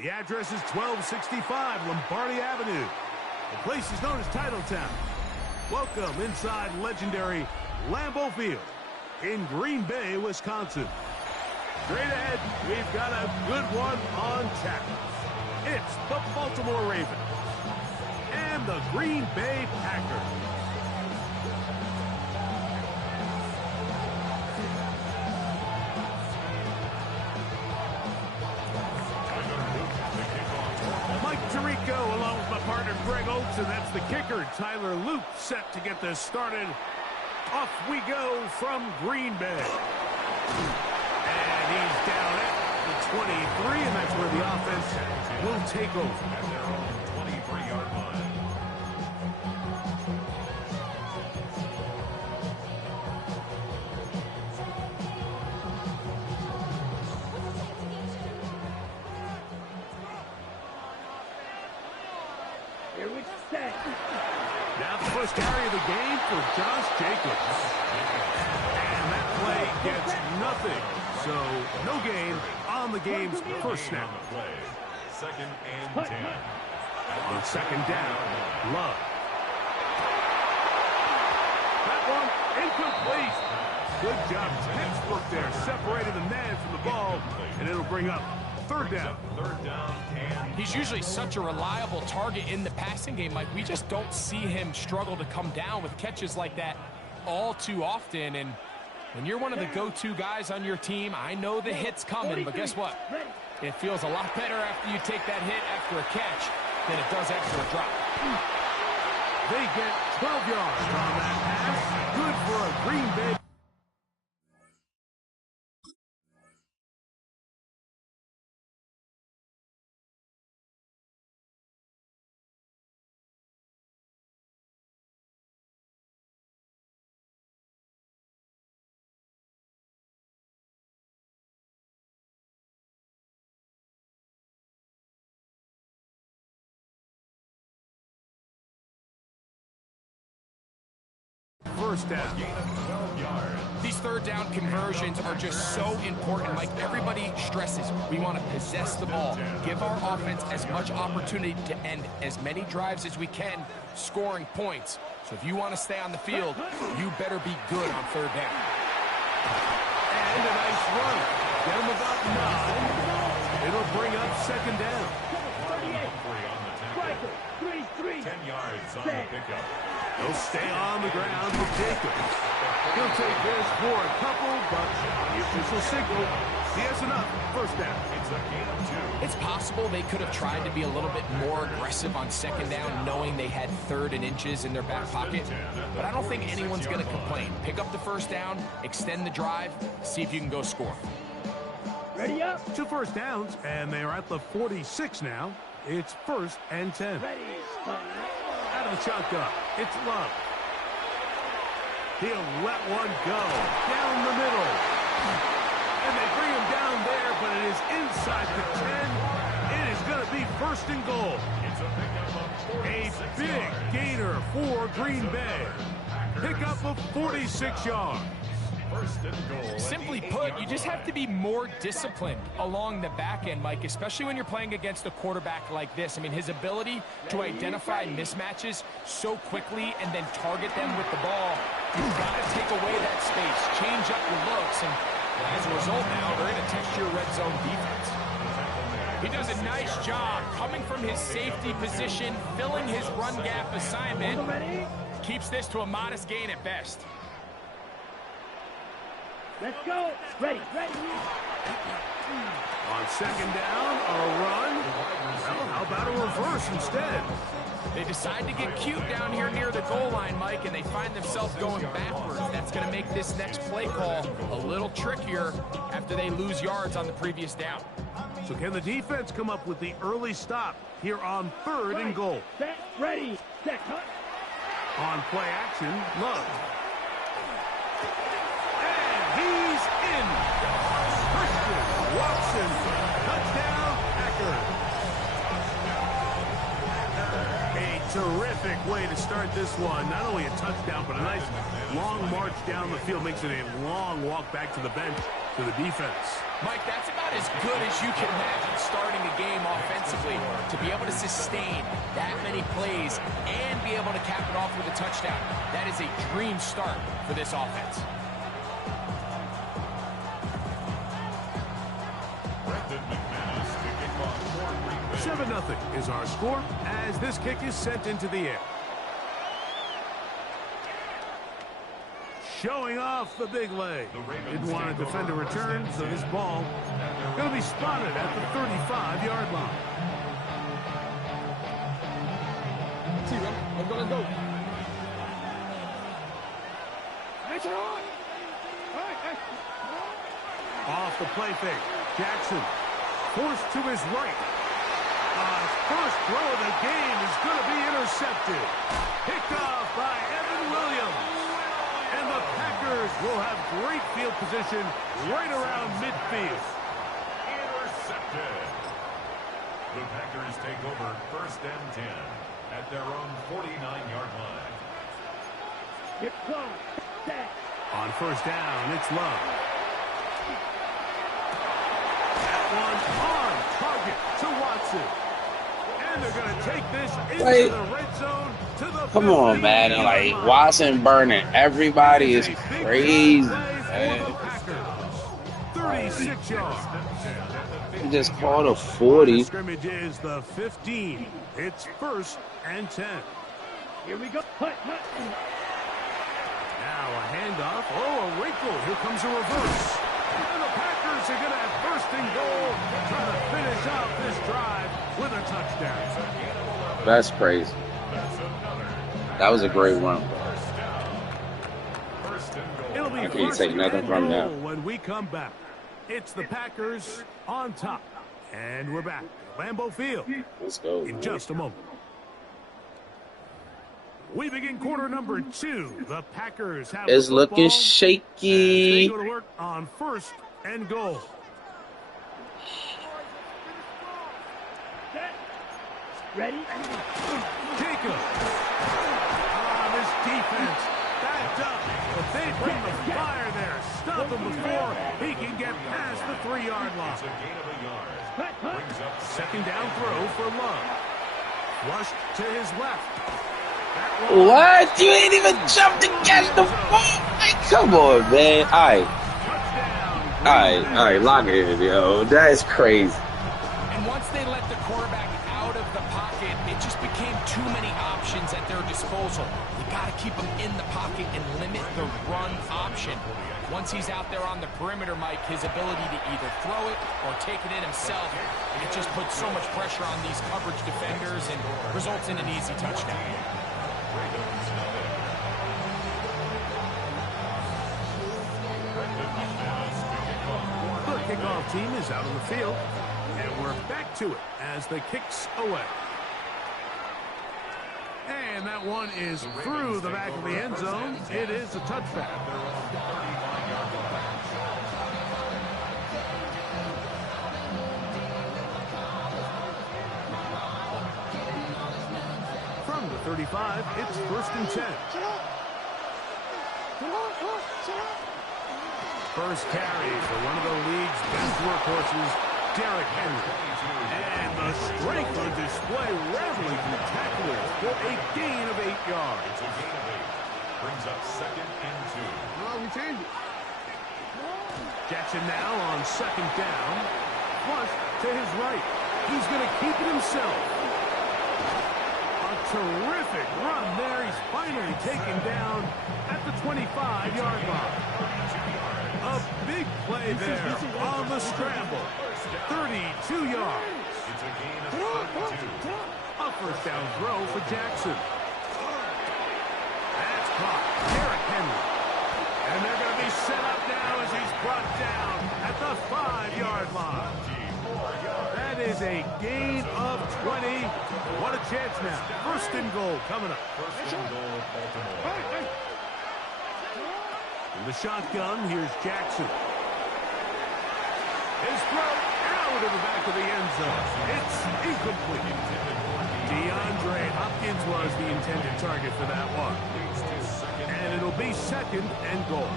The address is 1265 Lombardi Avenue. The place is known as Titletown. Welcome inside legendary Lambeau Field in Green Bay, Wisconsin. Straight ahead, we've got a good one on tap. It's the Baltimore Ravens and the Green Bay Packers. Along with my partner Greg Oates, and that's the kicker Tyler Luke, set to get this started. Off we go from Green Bay, and he's down at the 23, and that's where the offense will take over at their own 23-yard line. Now the first carry of the game for Josh Jacobs. And that play gets nothing. So no gain on the game's first snap. Second and 10. On second down, Love. That one incomplete. Good job. Textwork there. Separated the man from the ball. And it'll bring up third down. He's usually such a reliable target in the passing game, Mike. We just don't see him struggle to come down with catches like that all too often. And when you're one of the go-to guys on your team, I know the hit's coming, but guess what? It feels a lot better after you take that hit after a catch than it does after a drop. They get 12 yards on that pass. Good for a Green Bay. First down. These third down conversions are just so important. Like everybody stresses, we want to possess the ball, give our offense as much opportunity to end as many drives as we can, scoring points. So if you want to stay on the field, you better be good on third down. And a nice run. Get him about 9. It'll bring up second down. 10 yards on the pickup. He'll stay on the ground with Jacobs. He'll take this for a couple, but the official signal, he has enough. First down. It's a gain of 2. It's possible they could have tried to be a little bit more aggressive on second down, knowing they had third and inches in their back pocket. But I don't think anyone's going to complain. Pick up the first down, extend the drive, see if you can go score. Ready up. 2 first downs, and they are at the 46 now. It's first and 10. Ready. Out of the shotgun, it's Love. He'll let one go down the middle. And they bring him down there, but it is inside the 10. It is going to be first and goal. A big gainer for Green Bay. Pickup of 46 yards. Simply put, you just have to be more disciplined along the back end, Mike, especially when you're playing against a quarterback like this. I mean, his ability to identify mismatches so quickly and then target them with the ball, you've got to take away that space, change up your looks, and as a result now, they're going to test your red zone defense. He does a nice job coming from his safety position, filling his run gap assignment, keeps this to a modest gain at best. Let's go. Ready. On second down, a run. Well, how about a reverse instead? They decide to get cute down here near the goal line, Mike, and they find themselves going backwards. That's going to make this next play call a little trickier after they lose yards on the previous down. So can the defense come up with the early stop here on third and goal? Set. Ready. Set. Cut. On play action, Love. He's in. Christian Watson. Touchdown, Packers. A terrific way to start this one. Not only a touchdown, but a nice long march down the field. Makes it a long walk back to the bench to the defense. Mike, that's about as good as you can imagine starting a game offensively. to be able to sustain that many plays and be able to cap it off with a touchdown, that is a dream start for this offense. 7-0 is our score as this kick is sent into the air. Showing off the big leg. Didn't want to defend a return, so this ball going to be spotted at the 35-yard line. I'm gonna go. Off the play fake. Jackson forced to his right. His first throw of the game is going to be intercepted. Picked off by Evan Williams. And the Packers will have great field position right around midfield. Intercepted. The Packers take over 1st and 10 at their own 49-yard line. On 1st down, it's Love. That one on target to Watson. And they're going to take this into the red zone to the Come on, man. Like, Watson burning everybody is crazy, man. 36 yards. He just called a 40. Scrimmage is the 15. It's 1st and 10. Here we go. Now a handoff. Oh, a wrinkle. Here comes a reverse. And the Packers are going to have 1st and goal, trying to finish off this drive with a touchdown. That's crazy. That was a great run. It'll be I can't 1st take nothing and from that. goal when we come back. It's the Packers on top. And we're back at Lambeau Field Let's go. in just a moment. We begin quarter number 2. The Packers have It's the looking football as they shaky. go to work on 1st and goal. Ready? Jacob. This defense backed up. But they bring the fire there. Stop him before he can get past the 3-yard line. It's a gain of a yard. Brings up 2nd down throw for Love. Flushed to his left. What? You ain't even jumped to catch the ball. Like, come on, man. All right, lock it in, yo. That is crazy. And once they let the quarterback out of the pocket, it just became too many options at their disposal. You got to keep him in the pocket and limit the run option. Once he's out there on the perimeter, Mike, his ability to either throw it or take it in himself, it just puts so much pressure on these coverage defenders and results in an easy touchdown. The kickoff team is out on the field, and we're back to it as the kick's away. And that one is through the back of the end zone. It is a touchback. From the 35, it's 1st and 10. First carry for one of the league's best workhorses, Derrick Henry. And the strength on display, rattling through tacklers for a gain of 8 yards. It's a gain of 8. Brings up 2nd and 2. Well, we changed it. Jackson now on 2nd down. Flush to his right. He's going to keep it himself. A terrific run there. He's finally taken down at the 25-yard line. A big play there on the scramble. 32 yards. It's a gain of 32. A 1st down throw for Jackson. That's caught. Derrick Henry. And they're going to be set up now as he's brought down at the 5-yard line. That is a gain of 20. What a chance now. 1st and goal coming up. 1st and goal, Baltimore. In the shotgun, here's Jackson. His throw out of the back of the end zone. It's incomplete. DeAndre Hopkins was the intended target for that one. And it'll be 2nd and goal.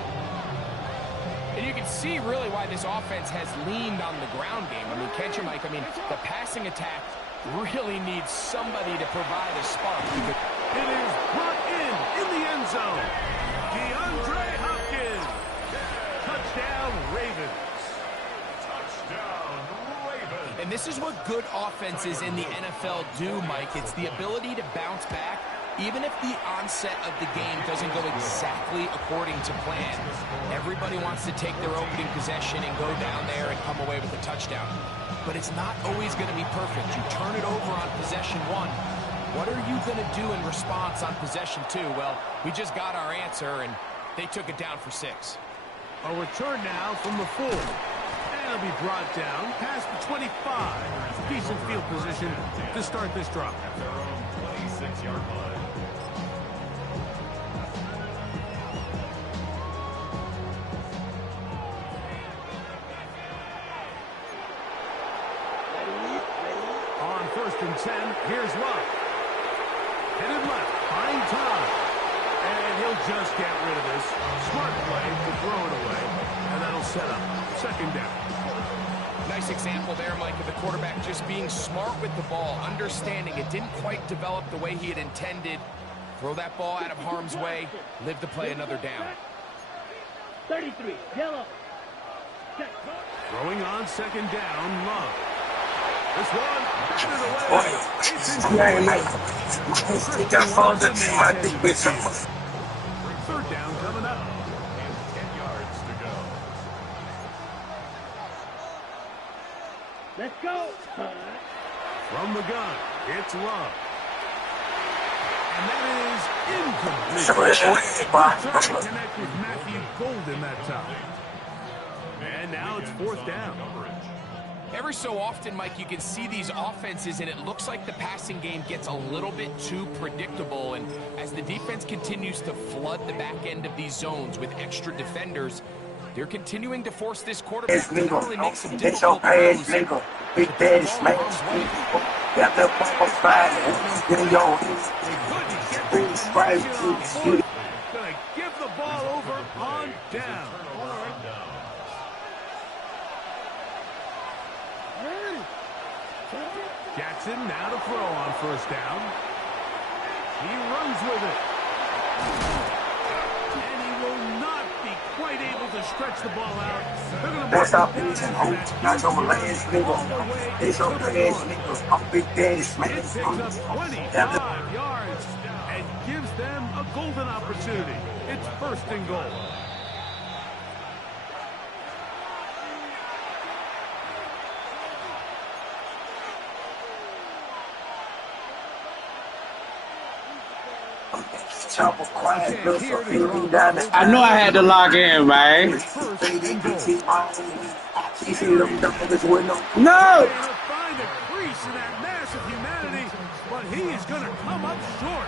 And you can see really why this offense has leaned on the ground game. I mean, can't you, Mike? I mean, the passing attack really needs somebody to provide a spark. It is brought in the end zone. DeAndre Hopkins. Touchdown, Ravens. Touchdown, Ravens. And this is what good offenses in the NFL do, Mike. It's the ability to bounce back, even if the onset of the game doesn't go exactly according to plan. Everybody wants to take their opening possession and go down there and come away with a touchdown. But it's not always going to be perfect. You turn it over on possession 1. What are you going to do in response on possession 2? Well, we just got our answer, and they took it down for 6. A return now from the 4. And it'll be brought down past the 25. Decent field position to start this drive. At their own 26-yard line. On 1st and 10, here's Love. Headed left, buying time. And he'll just get rid of this. Smart play to throw it away. And that'll set up 2nd down. Nice example there, Mike, of the quarterback just being smart with the ball, understanding it didn't quite develop the way he had intended. Throw that ball out of harm's way, live to play another down. 33, yellow. Throwing on 2nd down, Love. This one, batted away. It's incomplete. 3rd down coming up. And 10 yards to go. Let's go. From the gun, it's Love. And that is incomplete. Trying to connect with Matthew Golden that time. And now it's 4th down. Every so often, Mike, you can see these offenses, and it looks like the passing game gets a little bit too predictable. And as the defense continues to flood the back end of these zones with extra defenders, they're continuing to force this quarterback to not only make some difficult throws. Big daddy smash. Got the ball sliding. Gonna give the ball over on down. Jackson now to throw on 1st down. He runs with it. And he will not be quite able to stretch the ball out. They're going to that's our vision, hope. Not your last nigga. It's your last nigga. I'm Big Daddy Smash. It picks up 25 yards and gives them a golden opportunity. It's 1st and goal. I know I had to log in, man. No! Find a crease in that mass of humanity, but he is going to come up short.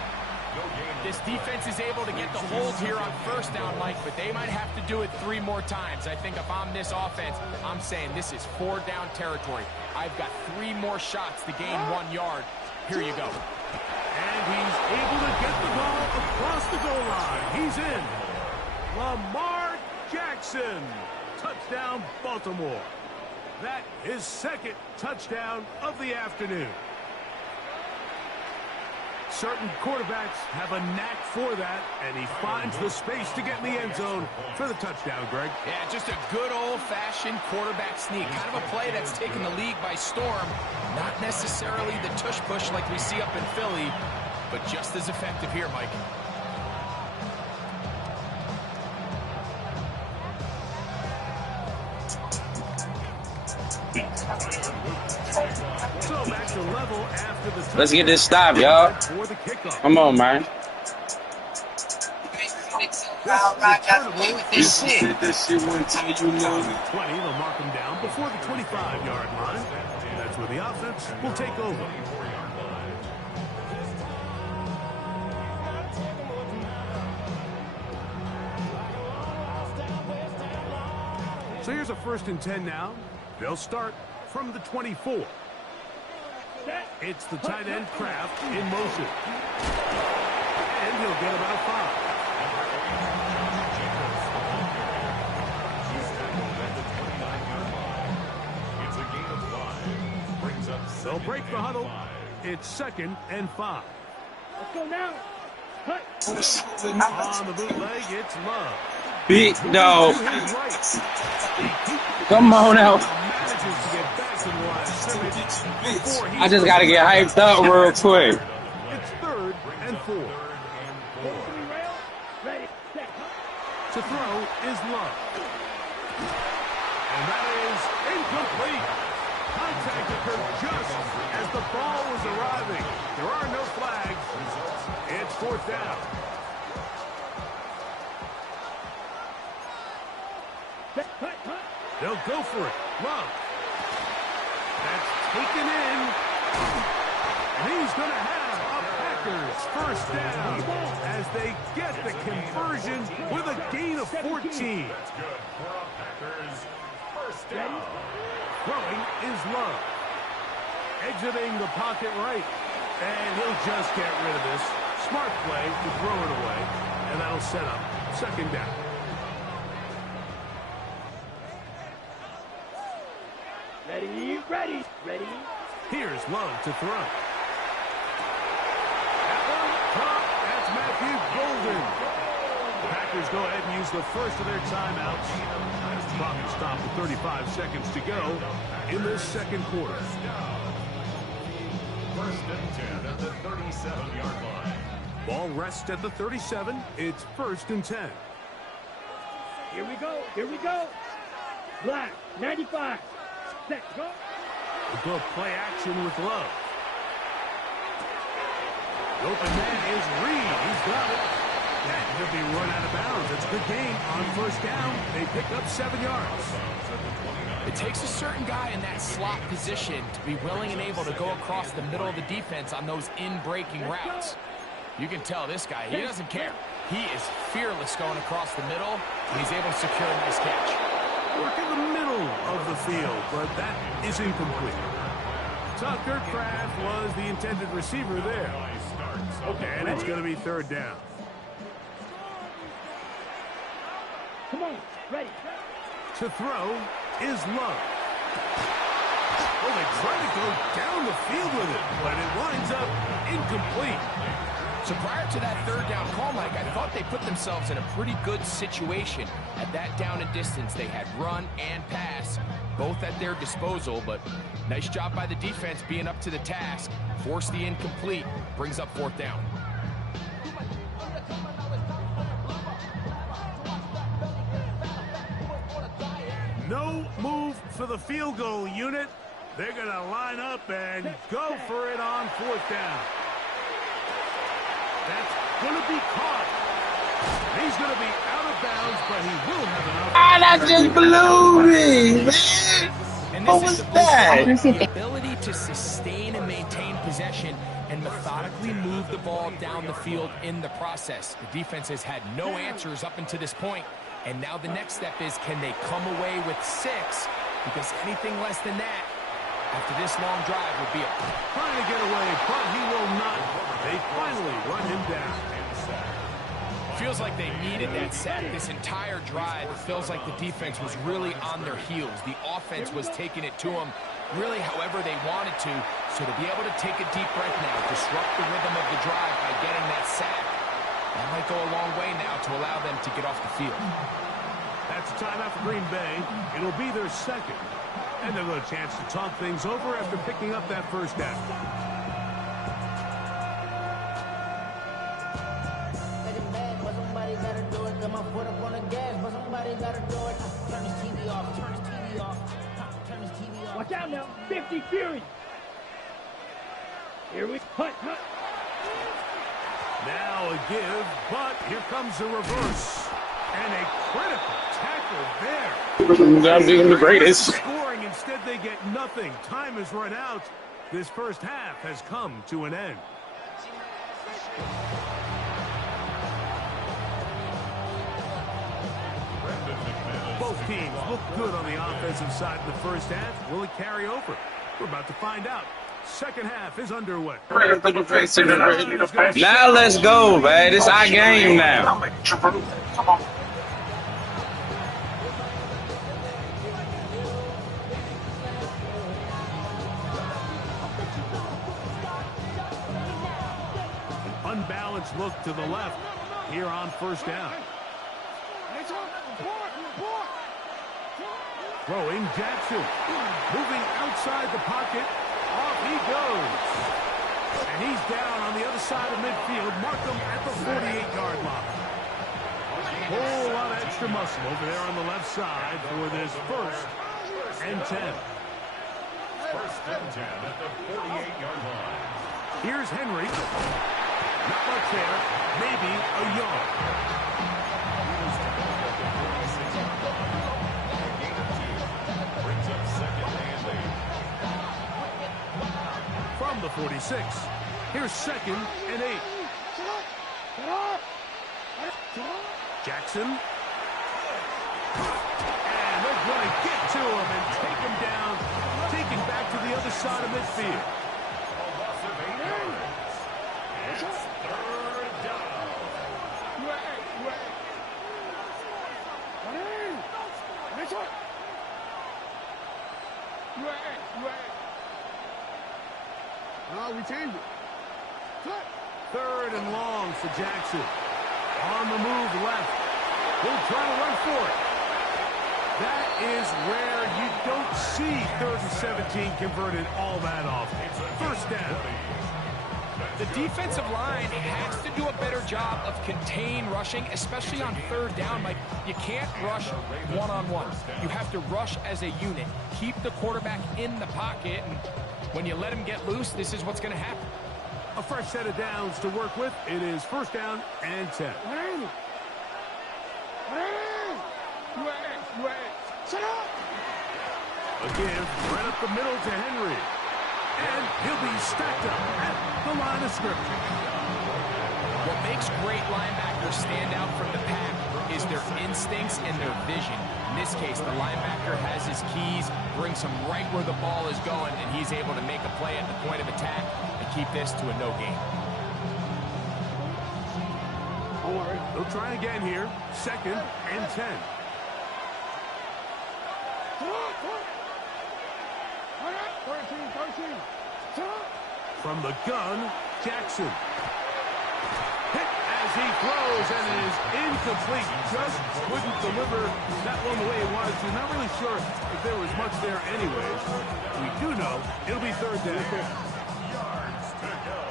This defense is able to get the hold here on 1st down, Mike, but they might have to do it 3 more times. I think if I'm this offense, I'm saying this is 4th down territory. I've got 3 more shots to gain 1 yard. Here you go. And he's able to get the ball across the goal line. He's in. Lamar Jackson. Touchdown, Baltimore. That is 2nd touchdown of the afternoon. Certain quarterbacks have a knack for that, and he finds the space to get in the end zone for the touchdown, Greg. Yeah, just a good old-fashioned quarterback sneak. Kind of a play that's taken the league by storm. Not necessarily the tush-push like we see up in Philly, but just as effective here, Mike. So back to level after the Let's get this stop, y'all. Come on, man. You said that shit one time, you know. 20, they'll mark him down before the 25-yard line. That's where the offense will take over. So here's a 1st and 10 now. They'll start from the 24. It's the tight end Kraft in motion. And he'll get about 5. It's a gain of 5. Brings up They'll break the huddle. It's 2nd and 5. Let's go now. Cut. On the bootleg, it's Love. Big dog. Come on out. I just got to get hyped up real quick. It's 3rd and 4. Ready, set. To throw is Love. And that is incomplete. Contact occurred just as the ball was arriving. There are no flags. It's 4th down. They'll go for it. Love. That's taken in. And he's going to have a Packers first down as they get the conversion with a gain of 14. That's good for a Packers first down. Throwing is Love. Exiting the pocket right. And he'll just get rid of this. Smart play to throw it away. And that'll set up 2nd down. Ready. Here's Love to throw. That's Matthew Golden. The Packers go ahead and use the first of their timeouts. As the clock is stopped with 35 seconds to go in the 2nd quarter. 1st and 10 at the 37-yard line. Ball rests at the 37. It's 1st and 10. Here we go. Black, 95. Set, go. We'll go play action with Love. The open man is Reed. He's got it. That could be run out of bounds. It's a good gain on 1st down. They pick up 7 yards. It takes a certain guy in that slot position to be willing and able to go across the middle of the defense on those in-breaking routes. You can tell this guy, he doesn't care. He is fearless going across the middle, and he's able to secure a nice catch. Work in the middle of the field, but that is incomplete. Tucker Kraft was the intended receiver there. And it's going to be 3rd down. Come on, ready. To throw is Love. Oh, they try to go down the field with it, but it winds up incomplete. So prior to that 3rd down call, Mike, I thought they put themselves in a pretty good situation. At that down and distance, they had run and pass, both at their disposal, but nice job by the defense being up to the task. Force the incomplete, brings up 4th down. No move for the field goal unit. They're going to line up and go for it on 4th down. That's going to be caught. He's going to be out of bounds, but he will have enough. Ah, that just blew me, man. What was that? The ability to sustain and maintain possession and methodically move the ball down the field in the process. The defense has had no answers up until this point, and now the next step is, can they come away with 6? Because anything less than that, after this long drive, would be trying to get away, but he will not. They finally run him down. Feels like they needed that sack this entire drive. It feels like the defense was really on their heels. The offense was taking it to them really however they wanted to. So to be able to take a deep breath now, disrupt the rhythm of the drive by getting that sack, that might go a long way now to allow them to get off the field. That's a timeout for Green Bay. It'll be their 2nd. And they'll have a chance to talk things over after picking up that 1st down. Watch out now. 50 Fury. Here we hut. Now a give, but here comes a reverse. And a critical tackle there. I'm doing the greatest. Scoring, instead they get nothing. Time has run out. This 1st half has come to an end. Both teams look good on the offensive side in the 1st half. Will it carry over? We're about to find out. 2nd half is underway. Now let's go, man. It's our game now. unbalanced look to the left here on first down. Throwing Jackson. Moving outside the pocket. Off he goes. And he's down on the other side of midfield. Mark him at the 48-yard line. Whole lot of extra muscle over there on the left side for this 1st and 10. 1st and 10 at the 48-yard line. Here's Henry. Not much there. Maybe a yard. Brings up 2nd and 8. From the 46. Here's 2nd and 8. Jackson. And they're going to get to him and take him down. Taken back to the other side of midfield. A loss of 8 yards. It's 3rd down. We change it. 3rd and long for Jackson. On the move left. He'll try to run for it. That is where you don't see 3rd and 17 converted all that often. 1st down. The defensive line has to do a better job of contain rushing, especially on 3rd down. Like, you can't rush one-on-one. You have to rush as a unit. Keep the quarterback in the pocket, and when you let him get loose, this is what's going to happen. A fresh set of downs to work with. It is 1st down and 10. Again, right up the middle to Henry. And he'll be stacked up at the line of scrimmage. What makes great linebackers stand out from the pack is their instincts and their vision. In this case, the linebacker has his keys, brings him right where the ball is going, and he's able to make a play at the point of attack and keep this to a no gain. They'll try again here. 2nd and 10. From the gun, Jackson. Hit as he throws, and it is incomplete. Just wouldn't deliver that one the way he wanted to. Not really sure if there was much there anyways. We do know it'll be 3rd down. Yards to go.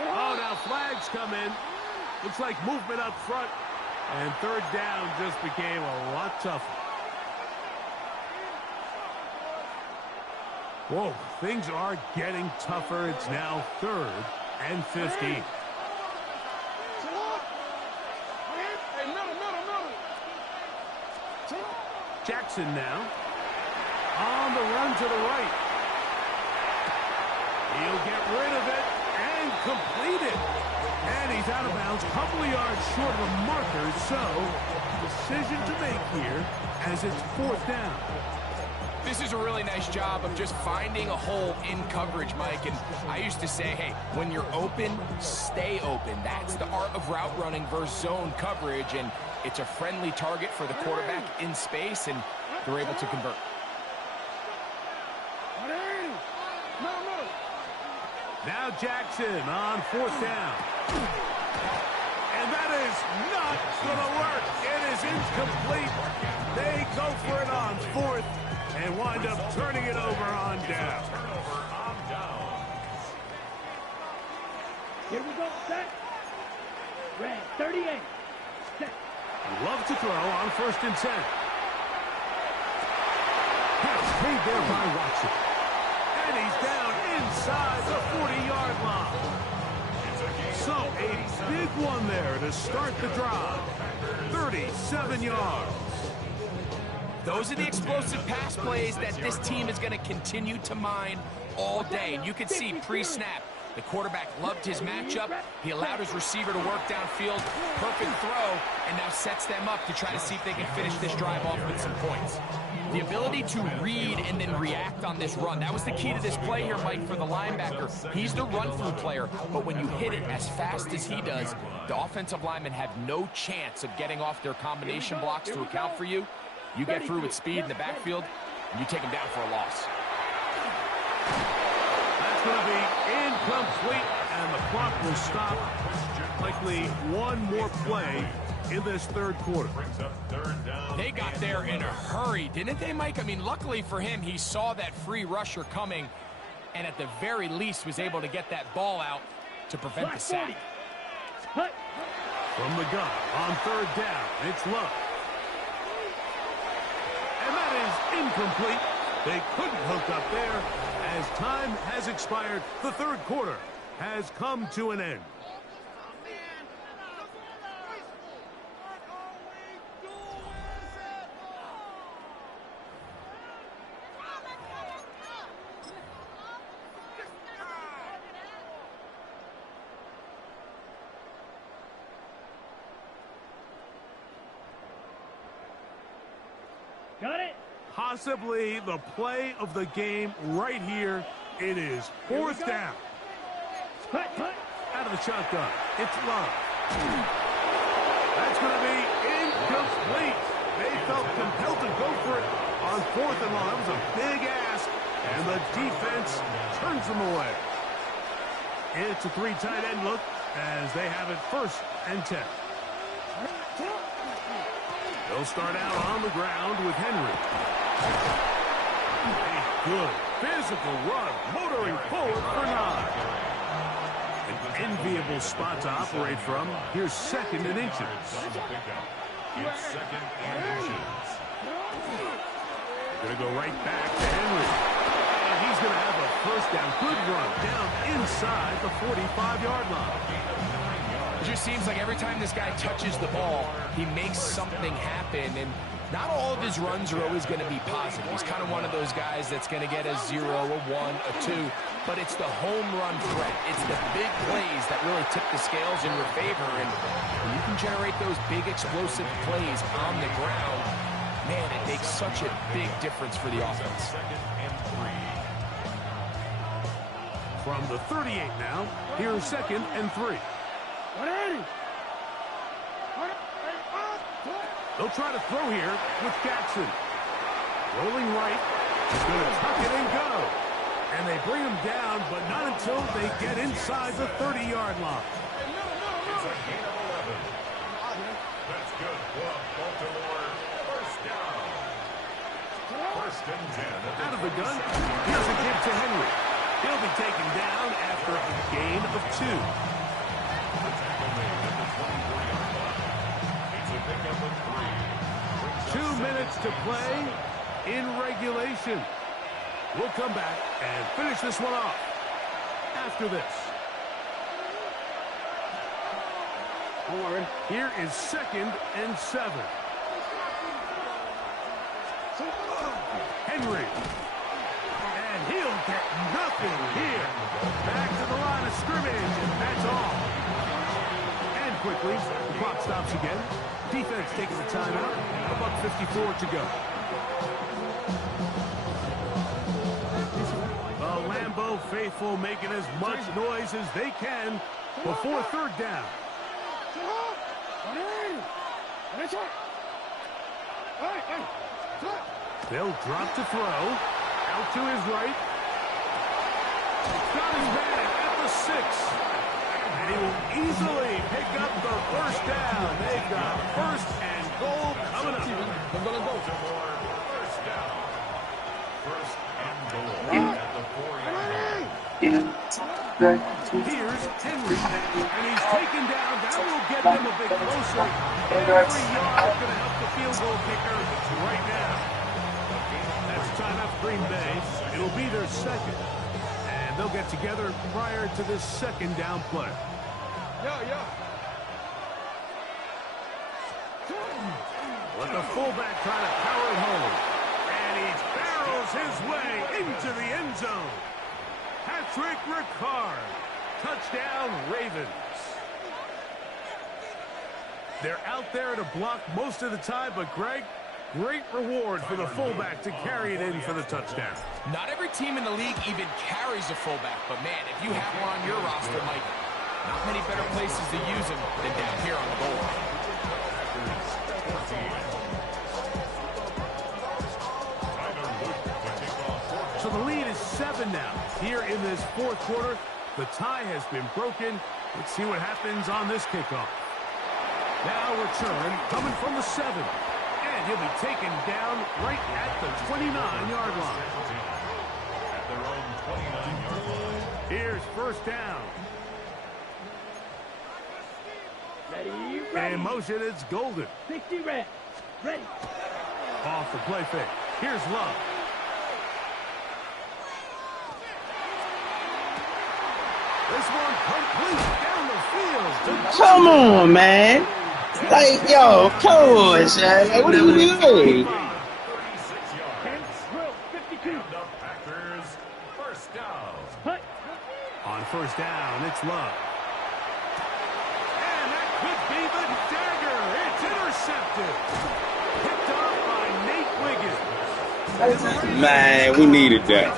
Oh, now flags come in. Looks like movement up front. And 3rd down just became a lot tougher. Whoa, things are getting tougher. It's now 3rd and 15. Jackson now. On the run to the right. He'll get rid of it and complete it. And he's out of bounds, a couple of yards short of the marker. So, decision to make here as it's 4th down. This is a really nice job of just finding a hole in coverage, Mike. And I used to say, hey, when you're open, stay open. That's the art of route running versus zone coverage. And it's a friendly target for the quarterback in space, and they're able to convert. Now Jackson on 4th down. And that is not going to work. It is incomplete. They go for it on 4th and wind up turning it over on down. Here we go. Set. Red. 38. Set. Love to throw on 1st and 10. Pass paid there by Watson. And he's down inside the 40-yard line. So a big one there to start the drive. 37 yards. Those are the explosive pass plays that this team is going to continue to mine all day. And you can see pre-snap, the quarterback loved his matchup. He allowed his receiver to work downfield. Perfect throw, and now sets them up to try to see if they can finish this drive off with some points. The ability to read and then react on this run, that was the key to this play here, Mike, for the linebacker. He's the run-through player, but when you hit it as fast as he does, the offensive linemen have no chance of getting off their combination blocks to account for you. You get through with speed in the backfield, and you take him down for a loss. That's going to be Complete, and the clock will stop. Likely one more play in this third quarter. They got there in a hurry, didn't they, Mike? I mean, luckily for him, he saw that free rusher coming, and at the very least was able to get that ball out to prevent the sack. From the gun on third down, it's Love. And that is incomplete. They couldn't hook up there. As time has expired, the third quarter has come to an end. Got it. Possibly the play of the game right here. It is fourth down. Out of the shotgun, it's Love. That's going to be incomplete. They felt compelled to go for it on fourth and long. That was a big ask, and the defense turns them away. It's a three tight end look as they have it 1st and 10. They'll start out on the ground with Henry. A good physical run, motoring forward for 9. An enviable spot to operate from. Here's 2nd and inches. It's 2nd and inches. Going to go right back to Henry. And he's going to have a 1st down. Good run down inside the 45-yard line. It just seems like every time this guy touches the ball, he makes something happen, and not all of his runs are always going to be positive. He's kind of one of those guys that's going to get a 0, a 1, a 2, but it's the home run threat. It's the big plays that really tip the scales in your favor, and when you can generate those big explosive plays on the ground, man, it makes such a big difference for the offense. 2nd and 3. From the 38 now, here's 2nd and 3. They'll try to throw here with Jackson. Rolling right. He's going to tuck it and go. And they bring him down, but not until they get inside the 30-yard line. It's a gain of 11. That's good for Baltimore. 1st down. 1st and 10. Out of the gun. Here's a kick to Henry. He'll be taken down after a gain of 2. The tackle made at the 24-yard line. It's a pickup of 3. 2 minutes to play in regulation. We'll come back and finish this one off after this. Here is 2nd and 7. Henry. And he'll get nothing here. Back to the line of scrimmage, and that's all. And quickly, the clock stops again. Defense taking the timeout. $1:54 to go. The Lambeau faithful making as much noise as they can before 3rd down. They'll drop to throw. Out to his right. Got his man at the 6. And he will easily pick up the 1st down. They've got 1st and goal coming up. They're going to go. 1st down. 1st and goal at the 4-yard line. Here's Henry. And he's taken down. That will get them a bit closer. Every yard going to help the field goal kicker right now. That's timeout for Green Bay. It'll be their 2nd. And they'll get together prior to this 2nd down play. Let the fullback try to power it home. And he barrels his way into the end zone. Patrick Ricard. Touchdown, Ravens. They're out there to block most of the time, but Greg, great reward for the fullback to carry it in for the touchdown. Not every team in the league even carries a fullback, but man, if you have one on your roster, Mike, not many better places to use him than down here on the goal line. So the lead is 7 now here in this 4th quarter. The tie has been broken. Let's see what happens on this kickoff. Now return coming from the 7. And he'll be taken down right at the 29-yard line. At their own 29-yard line. Here's first down. Ready, ready. In motion, it's Golden. 60 red. Ready. Off the play fake. Here's Love. This one complete down the field. Come on, man. Like, yo, come on, Shaq. Like, what are you doing? 36 yards. Drill, 52. And the Packers first down. Hut. On first down, it's Love. And that could be the dagger. It's intercepted. Picked off by Nate Wiggins. Man, we needed that.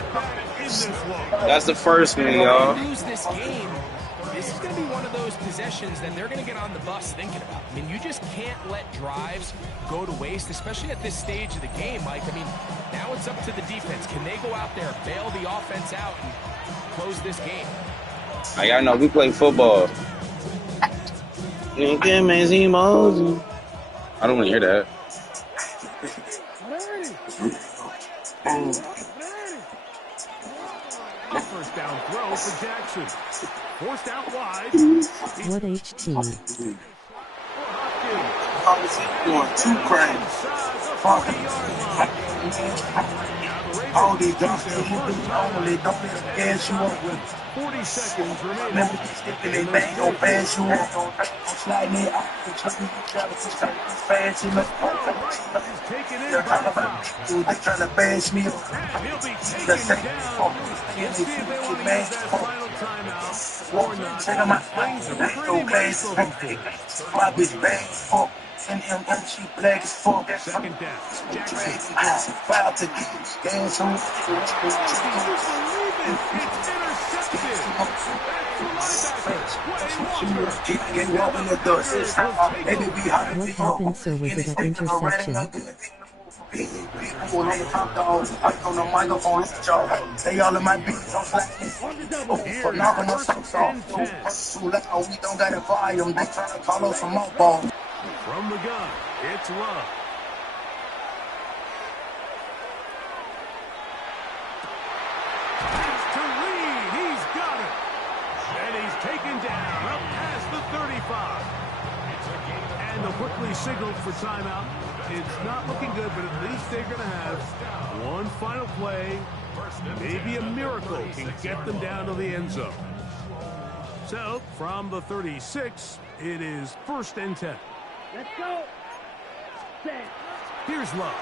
That's the first one, y'all. Lose this game, this is going to be one of those possessions that they're going to get on the bus thinking about. I mean, you just can't let drives go to waste, especially at this stage of the game, Mike. I mean, now it's up to the defense. Can they go out there, bail the offense out, and close this game? Y'all know we play football. I don't want to hear that. First down throw for Jackson. Forced out wide. What HT? Doing too crazy. Fuck all these guys, only don't let them gas you up with 40 seconds remaining. remember these niggas, they bang, don't pass you up. Sliding it out, fast enough. He's taken in They're by trying the foul. to bash me up. And he'll be taken down. Let's see if they want to use that final timeout or not. Check them out. Things are That's pretty okay. nice. My bitch bang, fuck. And him, she black as fuck. Second down. Jackson. Foul to dance on. Can you believe it? It's intercepted. What happened, sir? Was it an interception? They all in my beats, I'm slacking. For knocking us off. Too loud, we don't got a volume. They trying to call us some more balls. From the gun, it's Love. Pass to Reed. He's got it. And he's taken down up past the 35. And they'll quickly signal for timeout. It's not looking good, but at least they're going to have one final play. Maybe a miracle can get them down to the end zone. So, from the 36, it is 1st and 10. Let's go. Set. Here's Love.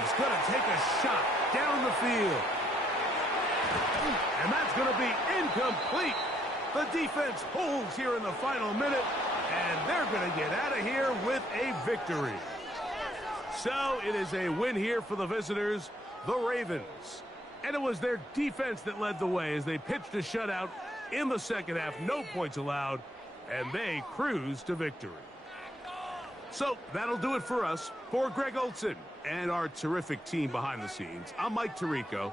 He's going to take a shot down the field. And that's going to be incomplete. The defense holds here in the final minute, and they're going to get out of here with a victory. So it is a win here for the visitors, the Ravens. And it was their defense that led the way as they pitched a shutout in the second half. No points allowed, and they cruised to victory. So that'll do it for us. For Greg Olson and our terrific team behind the scenes, I'm Mike Tirico.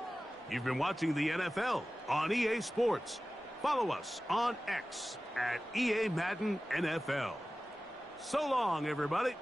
You've been watching the NFL on EA Sports. Follow us on X at EA Madden NFL. So long, everybody.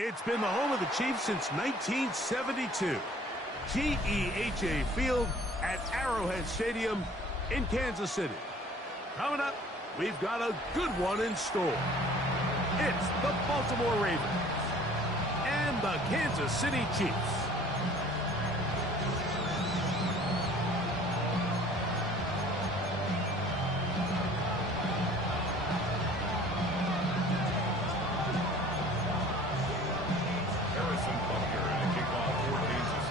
It's been the home of the Chiefs since 1972. GEHA Field at Arrowhead Stadium in Kansas City. Coming up, we've got a good one in store. It's the Baltimore Ravens and the Kansas City Chiefs.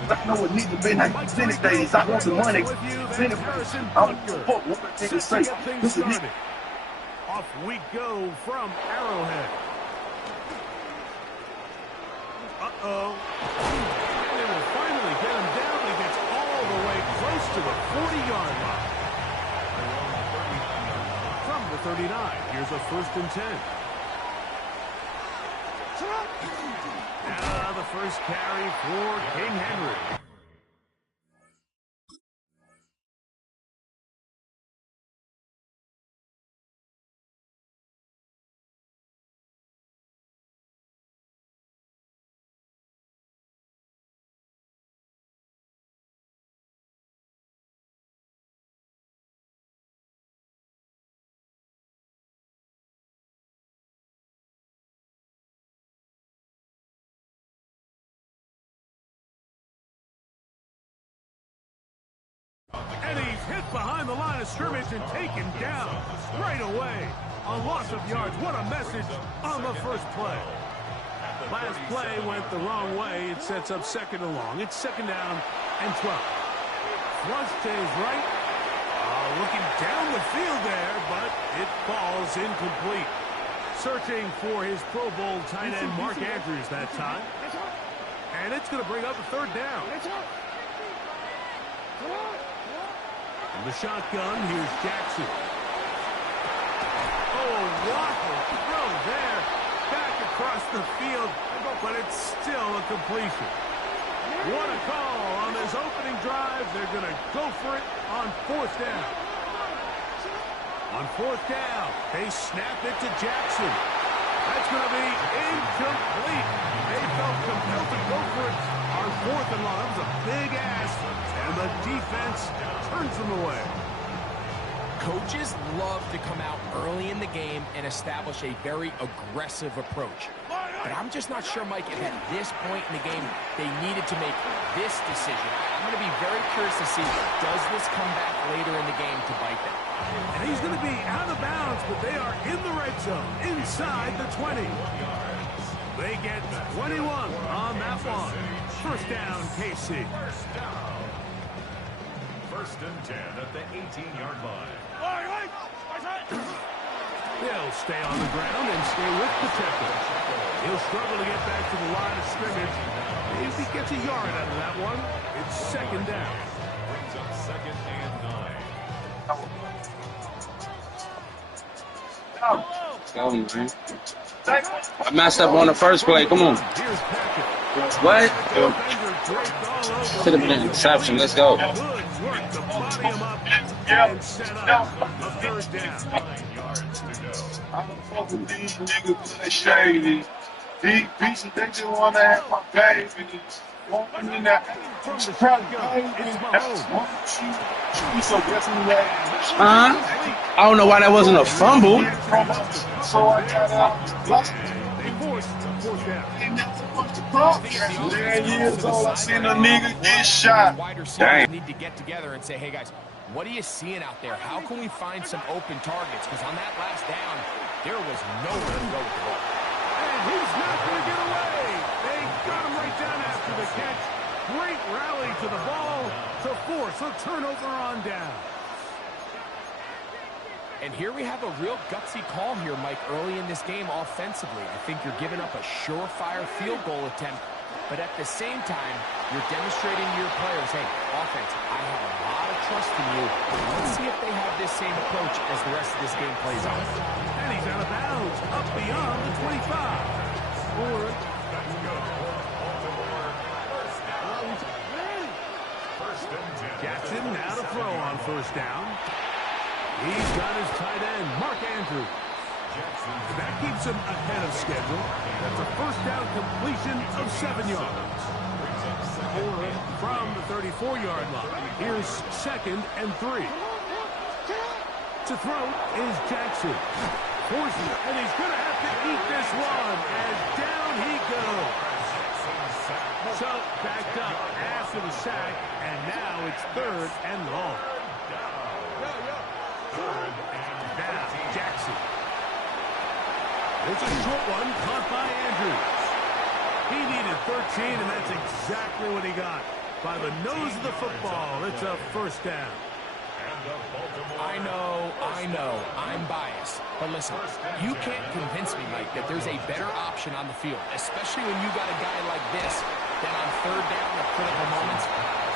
I know what needs to be in Senate days. I want the money. Senate I don't fuck what niggas say. This is started. Off we go from Arrowhead. Uh-oh. And they will finally get him down. He gets all the way close to the 40-yard line. From the 39, here's a 1st and 10. Now the first carry for King Henry. And he's hit behind the line of scrimmage and taken down right away. A loss of yards. What a message on the first play. Last play went the wrong way. It sets up 2nd and long. It's 2nd down and 12. Flush to his right. Looking down the field there, but it falls incomplete. Searching for his Pro Bowl tight end Mark Andrews that time. And it's going to bring up a 3rd down. In the shotgun, here's Jackson. Oh, waffle throw there. Back across the field, but it's still a completion. What a call on this opening drive. They're going to go for it on 4th down. On 4th down, they snap it to Jackson. That's going to be incomplete. They felt compelled to go for it on 4th and long. That was a big ask, and the defense turns them away. Coaches love to come out early in the game and establish a very aggressive approach. But I'm just not sure, Mike, if at this point in the game they needed to make this decision. I'm going to be very curious to see, does this come back later in the game to bite them? And he's going to be out of bounds, but they are in the red zone, inside the 20. They get 21 on that one. 1st down, KC. 1st and 10 at the 18-yard line. He'll stay on the ground and stay with the tempo. He'll struggle to get back to the line of scrimmage. If he gets a yard out of that one, it's 2nd down. Brings up 2nd and 9. Go, man. I messed up on the first play. Come on. What? Should have been an interception. Let's go. Good work to body him up and set up a 3rd down. 9 yards to go. I don't fuck with these niggas because they shady. These pieces, they just want to have my baby. Walking in that From the shotgun, it's Mahomes. I don't know why that wasn't a fumble. So I got They forced 4th down. 10 years old, I seen a nigga get shot. Wide receivers Dang. need to get together and say, hey, guys, what are you seeing out there? How can we find some open targets? Because on that last down, there was nowhere to go with the ball. And he's not going to get away. They got him right down after the catch. Great rally to the ball to force a turnover on down. And here we have a real gutsy call here, Mike, early in this game offensively. I think you're giving up a surefire field goal attempt, but at the same time, you're demonstrating to your players, hey, offense, I have a lot of trust in you. Let's see if they have this same approach as the rest of this game plays out. And he's out of bounds, up beyond the 25. Jackson now to throw on 1st down. He's got his tight end, Mark Andrews. That keeps him ahead of schedule. That's a 1st down completion of 7 yards. From the 34-yard line, here's 2nd and 3. To throw is Jackson. Forces, and he's going to have to eat this one as down he goes. So backed up after the sack, and now it's 3rd and long. Now Jackson. It's a short one caught by Andrews. He needed 13, and that's exactly what he got. by the nose of the football. It's a first down. I know, I'm biased. But listen, you can't convince me, Mike, that there's a better option on the field, especially when you got a guy like this, that on third down at critical moments,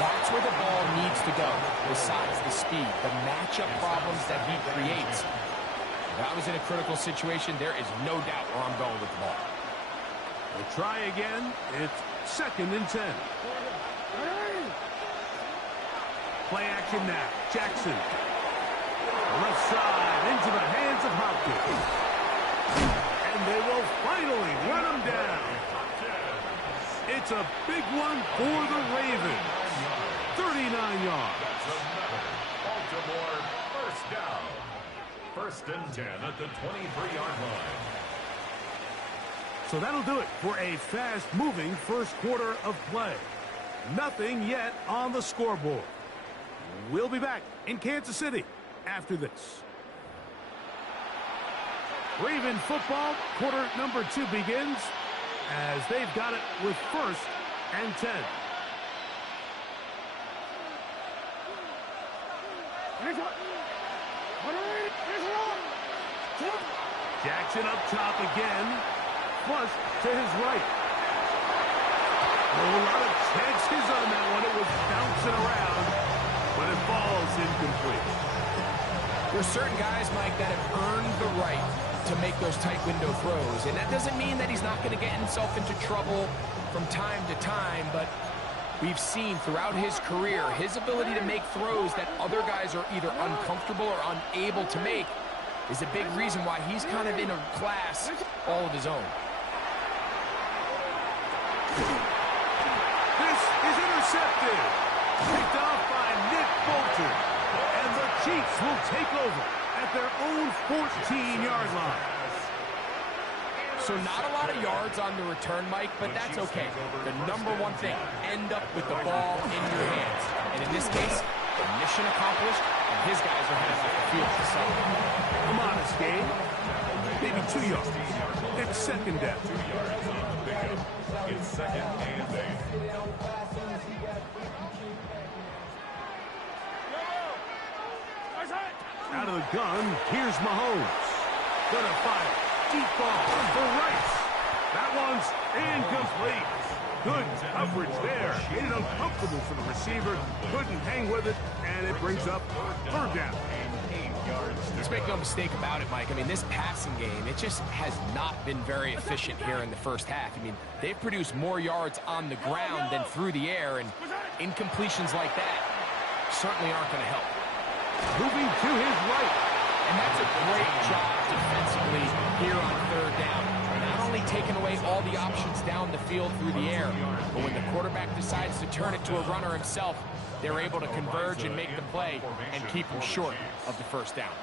that's where the ball needs to go. Besides the speed, the matchup problems that he creates. If I was in a critical situation, there is no doubt where I'm going with the ball. We'll try again. It's 2nd and 10. Play action now. Jackson. Left side into the hands of Hopkins. And they will finally run him down. It's a big one for the Ravens. 39 yards. Baltimore first down. 1st and 10 at the 23-yard line. So that'll do it for a fast-moving first quarter of play. Nothing yet on the scoreboard. We'll be back in Kansas City after this. Raven football, quarter number 2 begins as they've got it with 1st and 10. Jackson up top again, flush to his right. A lot of chances on that one. It was bouncing around, but it falls incomplete. There's certain guys, Mike, that have earned the right to make those tight window throws, and that doesn't mean that he's not going to get himself into trouble from time to time, but we've seen throughout his career his ability to make throws that other guys are either uncomfortable or unable to make is a big reason why he's kind of in a class all of his own. This is intercepted. Picked off by Nick Bolton. And the Chiefs will take over at their own 14-yard line. So not a lot of yards on the return, Mike, but that's okay. The number one thing, end up with the ball in your hands. And in this case, mission accomplished, and his guys are headed off the field to celebrate. A modest gain. Maybe 2 yards. It's 2nd down. 2 yards on the pickup. It's 2nd and 8. Out of the gun, here's Mahomes. Gonna fire. Deep ball for Rice. That one's incomplete. Good coverage there. Made it uncomfortable for the receiver. Couldn't hang with it, and it brings up 3rd down. Let's make no mistake about it, Mike. I mean, this passing game, it just has not been very efficient here in the first half. I mean, they've produced more yards on the ground than through the air, and incompletions like that certainly aren't going to help. Moving to his right. And that's a great job defensively here on 3rd down. Not only taking away all the options down the field through the air, but when the quarterback decides to turn it to a runner himself, they're able to converge and make the play and keep him short of the 1st down.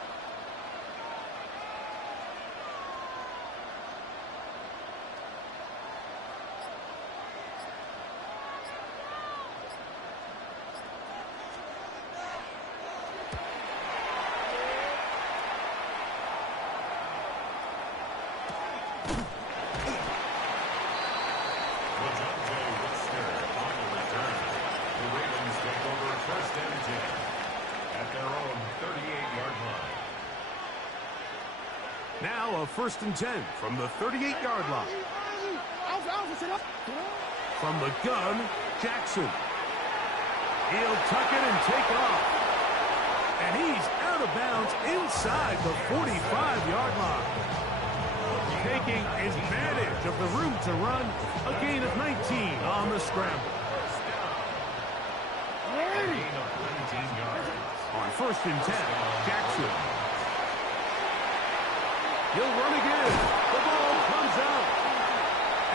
Now a 1st and 10 from the 38-yard line. From the gun, Jackson. He'll tuck it and take off. And he's out of bounds inside the 45-yard line. Taking advantage of the room to run, a gain of 19 on the scramble. On 1st and 10, Jackson. He'll run again. The ball comes out.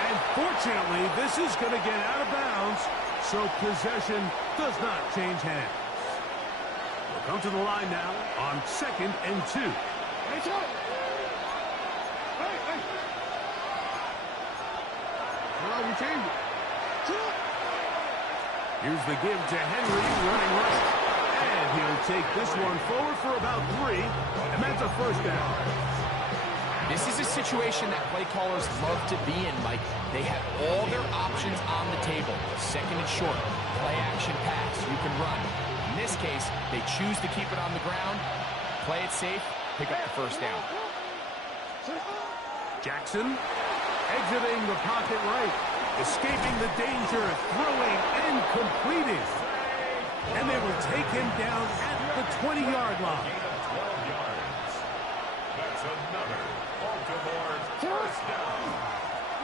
And fortunately, this is going to get out of bounds, so possession does not change hands. We'll come to the line now on 2nd and 2. Here's the give to Henry running right. And he'll take this one forward for about 3, and that's a 1st down. This is a situation that play callers love to be in, Mike. They have all their options on the table. Second and short, play action pass, you can run. In this case, they choose to keep it on the ground, play it safe, pick up the first down. Jackson exiting the pocket right, escaping the danger, throwing and completing. And they will take him down at the 20-yard line. That's another Baltimore first down.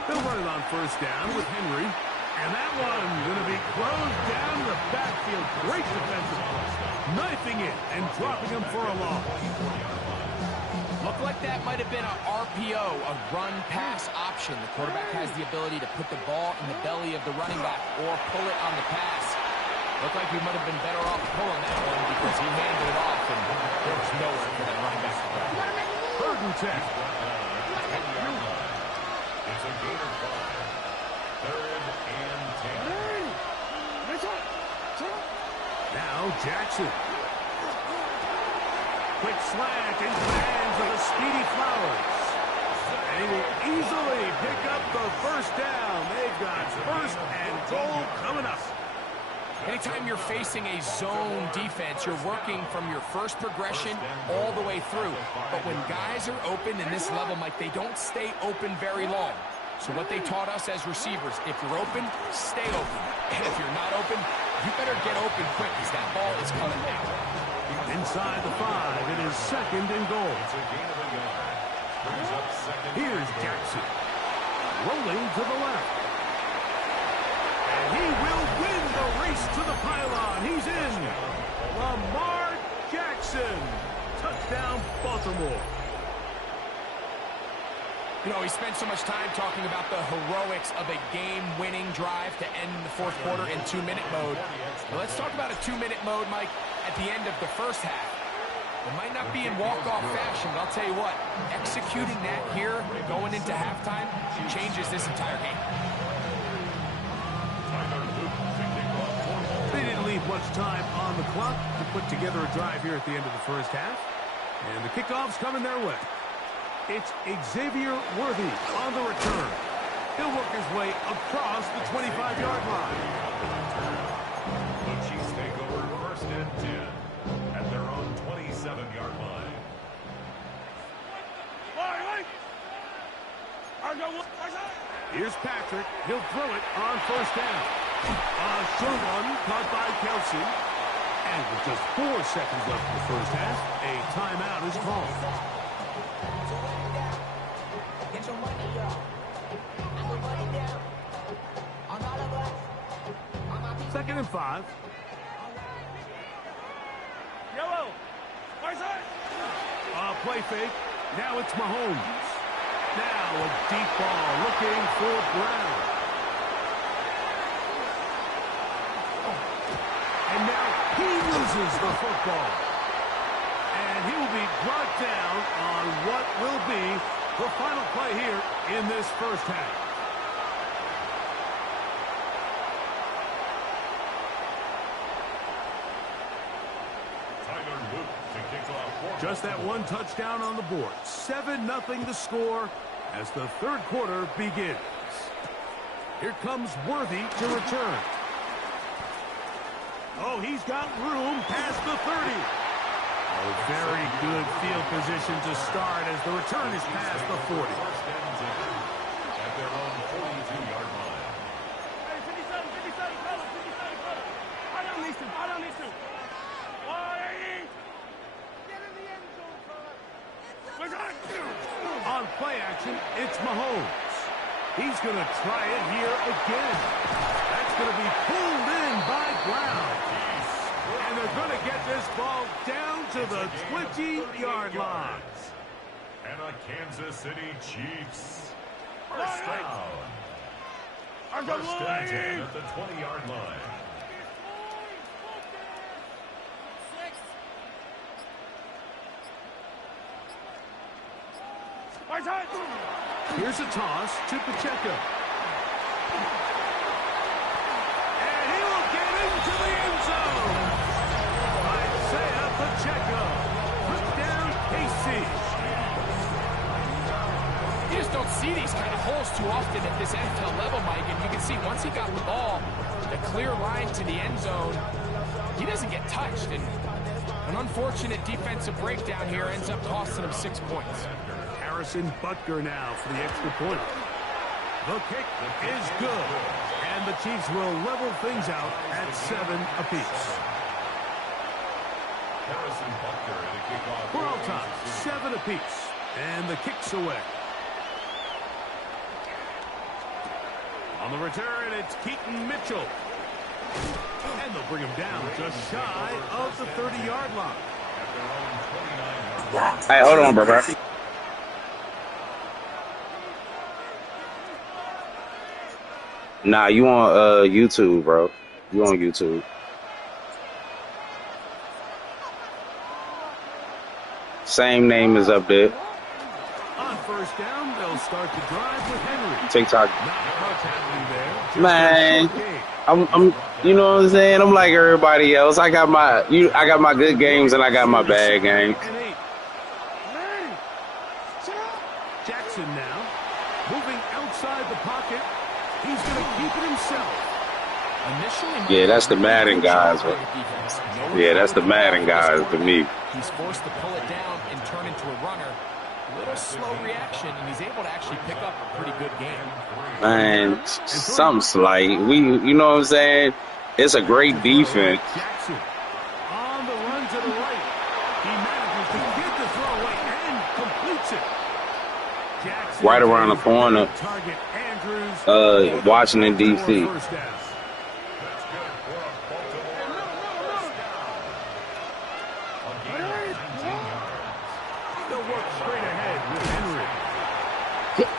They'll run it on first down with Henry. And that one going to be closed down the backfield. Great defensive play. Knifing it and dropping him for a loss. Looked like that might have been an RPO, a run-pass option. The quarterback has the ability to put the ball in the belly of the running back or pull it on the pass. Looked like we might have been better off pulling that one because he handed it off and there was nowhere for that running back to go. 3rd and 10. It's a gain of 5. 3rd and 10. Now Jackson. Quick slant into the hands of the speedy Flowers. And he will easily pick up the first down. They've got 1st and goal coming up. Anytime you're facing a zone defense, you're working from your first progression all the way through. But when guys are open in this level, Mike, they don't stay open very long. So what they taught us as receivers, if you're open, stay open. And if you're not open, you better get open quick because that ball is coming down. Inside the 5, it is 2nd and goal. It's a gain of a yard. Brings up 2nd. Here's Jackson. Rolling to the left. And he will win the race to the pylon. He's in. Lamar Jackson. Touchdown, Baltimore. You know, he spent so much time talking about the heroics of a game-winning drive to end the 4th quarter in 2-minute mode. Now let's talk about a 2-minute mode, Mike, at the end of the first half. It might not be in walk-off fashion, but I'll tell you what, executing that here, going into halftime, changes this entire game. They didn't leave much time on the clock to put together a drive here at the end of the first half. And the kickoff's coming their way. It's Xavier Worthy on the return. He'll work his way across the 25-yard line. The Chiefs take over 1st and 10 at their own 27-yard line. Here's Patrick. He'll throw it on 1st down. A short one caught by Kelsey. And with just 4 seconds left in the first half, a timeout is called. 2nd and 5. Yellow. Play fake. Now it's Mahomes. Now a deep ball looking for Brown. And now he loses the football. And he will be brought down on what will be the final play here in this first half. Just that one touchdown on the board. 7-0 the score as the 3rd quarter begins. Here comes Worthy to return. Oh, he's got room past the 30. A very good field position to start as the return is past the 40. 1st and 10 at their own 42-yard line. Hey, 57, fellas. I don't need to. On play action, it's Mahomes. He's going to try it here again. That's going to be pulled in by Brown. And they're going to get this ball down to the 20-yard line. And a Kansas City Chiefs first down. 1st and 10 at the 20-yard line. Here's a toss to Pacheco. And he will get into the end zone. Isaiah Pacheco. Touchdown, KC. see these kind of holes too often at this NFL level, Mike, and you can see once he got the ball, the clear line to the end zone, he doesn't get touched. And an unfortunate defensive breakdown here ends up costing him 6 points. Harrison Butker now for the extra point. The kick is good, and the Chiefs will level things out at 7 apiece. Harrison Butker in a kickoff. We're all tied, 7 apiece, and the kick's away. On the return, it's Keaton Mitchell. And they'll bring him down just shy of the 30-yard line. Hey, hold on, bro. Nah, you on YouTube, bro. You on YouTube. Same name is up there. On first down, they'll start the drive with Henry. TikTok. Not much happening there. Man, I'm you know what I'm saying? I'm like everybody else. I got my good games and I got my bad games. Jackson now moving outside the pocket. He's going to keep it himself. Yeah, that's the Madden guys. Yeah, that's the Madden guys to me. He's forced to pull it down and turn into a runner. A little slow reaction, and he's able to actually pick up a pretty good game. Man, something slight. You know what I'm saying? It's a great defense. Jackson on the run to the right. He manages to get the throw away and completes it. Jackson Right around the corner. Target Andrews. Washington, D.C.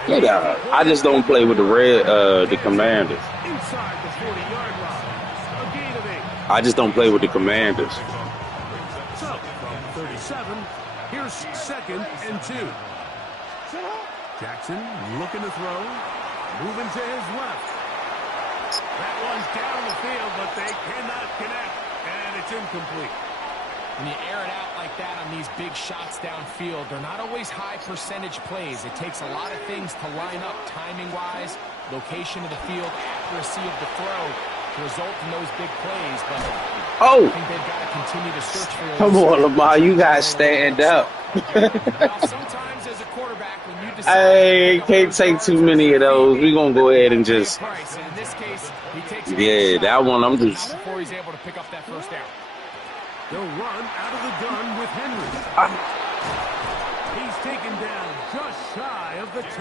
Yeah, I just don't play with the Commanders. Inside the 40-yard line. A gain of 8. I just don't play with the Commanders. So, from 37, here's 2nd and 2. Jackson looking to throw. Moving to his left. That one's down the field, but they cannot connect. And it's incomplete. When you air it out like that on these big shots downfield, they're not always high percentage plays. It takes a lot of things to line up timing-wise, location of the field, accuracy of the throw to result in those big plays. But I think they've got to continue to search for those. Come on, Lamar, you guys stand up. Sometimes as a quarterback, when you decide I can't take too many of those. We're going to go ahead and just... In this case, he takes Yeah, that one I'm just... before he's able to pick up that first down. They'll run out of the gun with Henry. He's taken down just shy of the 10.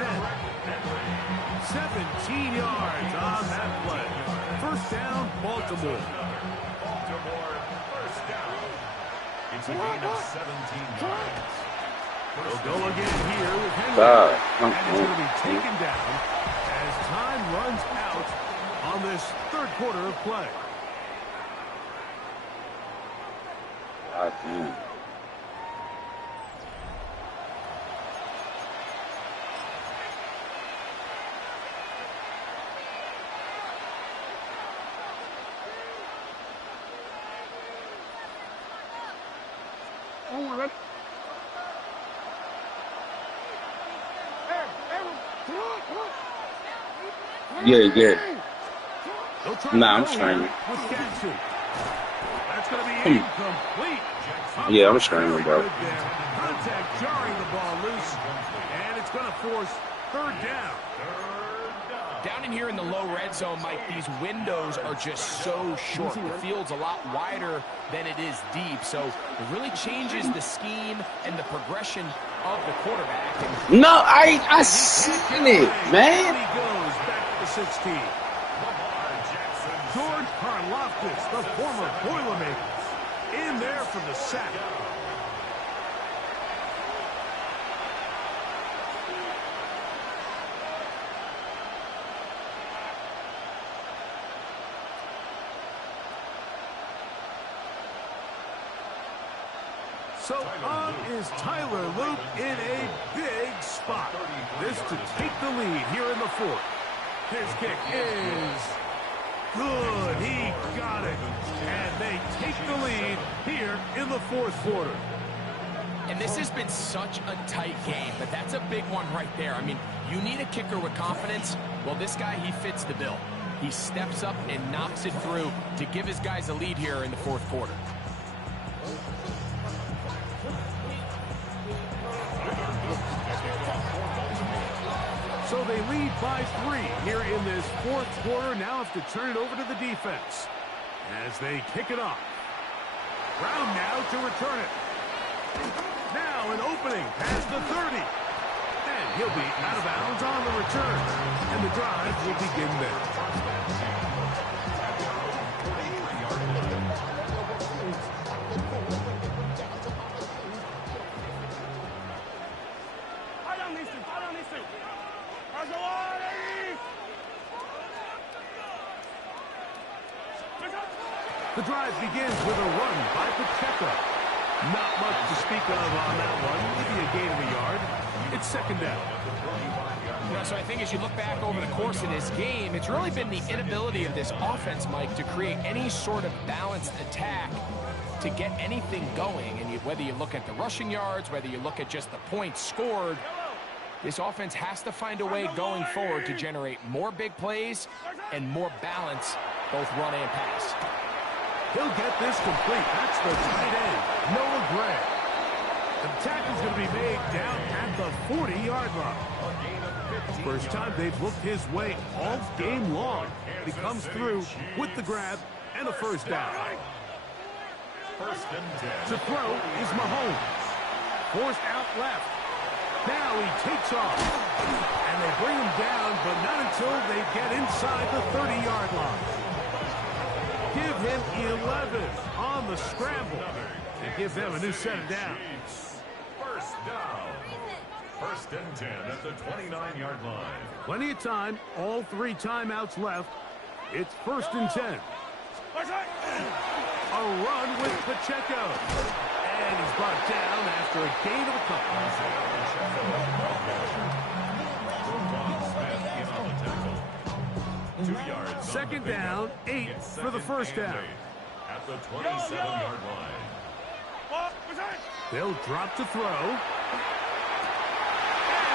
17 yards on that play. First down, Baltimore. Baltimore, first down. It's a gain of 17 yards. They'll go again here with Henry. And it's going to be taken down as time runs out on this third quarter of play. Yeah. Nah, I'm straining. That's going to be incomplete. Yeah, I'm straining, bro. Contact jarring the ball loose, and it's going to force third down. Down in here in the low red zone, Mike, these windows are just so short. The field's a lot wider than it is deep, so it really changes the scheme and the progression of the quarterback. No, I seen it, man. He goes back to the 16. George Karlaftis, the former Boilermakers, in there for the sack. So on is Tyler Luke in a big spot. This to take the lead here in the fourth. His kick is good. He got it. And they take the lead here in the fourth quarter. And this has been such a tight game, but that's a big one right there. I mean, you need a kicker with confidence. Well, this guy, he fits the bill. He steps up and knocks it through to give his guys a lead here in the fourth quarter. So they lead by 3 here in this fourth quarter. Now have to turn it over to the defense as they kick it off. Brown now to return it. Now an opening past the 30. And he'll be out of bounds on the return. And the drive will begin there. The drive begins with a run by Pacheco. Not much to speak of on that one. Maybe a gain of a yard. It's second down. So I think as you look back over the course of this game, it's really been the inability of this offense, Mike, to create any sort of balanced attack to get anything going. And whether you look at the rushing yards, whether you look at just the points scored, this offense has to find a way going forward to generate more big plays and more balance, both run and pass. He'll get this complete. That's the tight end, Noah Gray. The tackle's going to be made down at the 40-yard line. First time they've looked his way all game long. He comes through with the grab and a first down. To throw is Mahomes. Forced out left. Now he takes off. And they bring him down, but not until they get inside the 30-yard line. Give him 11 on the scramble and give them a new set of downs. First down. First and 10 at the 29-yard line. Plenty of time. All 3 timeouts left. It's first and 10. A run with Pacheco. And he's brought down after a gain of a couple. Second down, 8 for the first down. At the 27-yard line. They'll drop to throw. And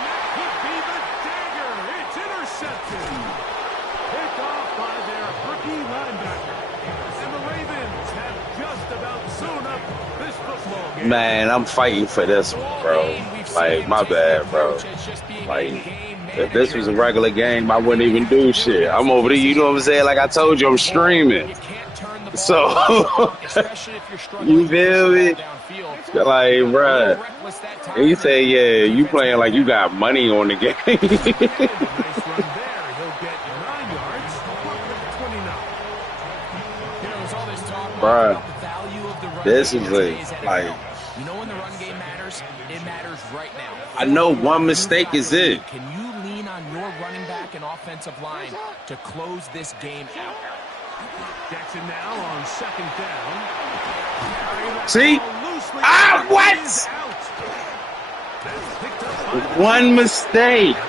that could be the dagger. It's intercepted. Picked off by their rookie linebacker. And the Ravens have just about sewn up this football game. Man, I'm fighting for this one, bro. Like, my bad, bro. Like, if this was a regular game, I wouldn't even do shit. I'm over there, you know what I'm saying? Like I told you, I'm streaming. So, you feel me? Like, bruh. And you say, yeah, you playing like you got money on the game. Bruh. This is like, you know when the run game matters, it matters right now. I know one mistake is it. Can you lean on your running back and offensive line to close this game out? Jackson now on second down. See? Ah, what? One mistake. Oh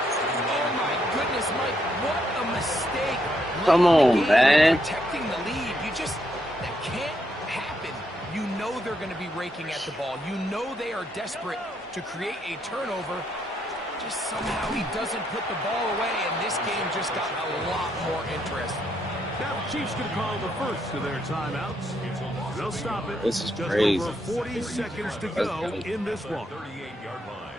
my goodness, Mike, what a mistake. Come on, man. Protecting the lead, that can't happen. You know they're going to be raking at the ball. You know they are desperate to create a turnover. Just somehow he doesn't put the ball away, and this game just got a lot more interesting. Now the Chiefs can call the first of their timeouts. They'll stop it. This is just crazy. Over 40 seconds to go in this one. 38-yard line.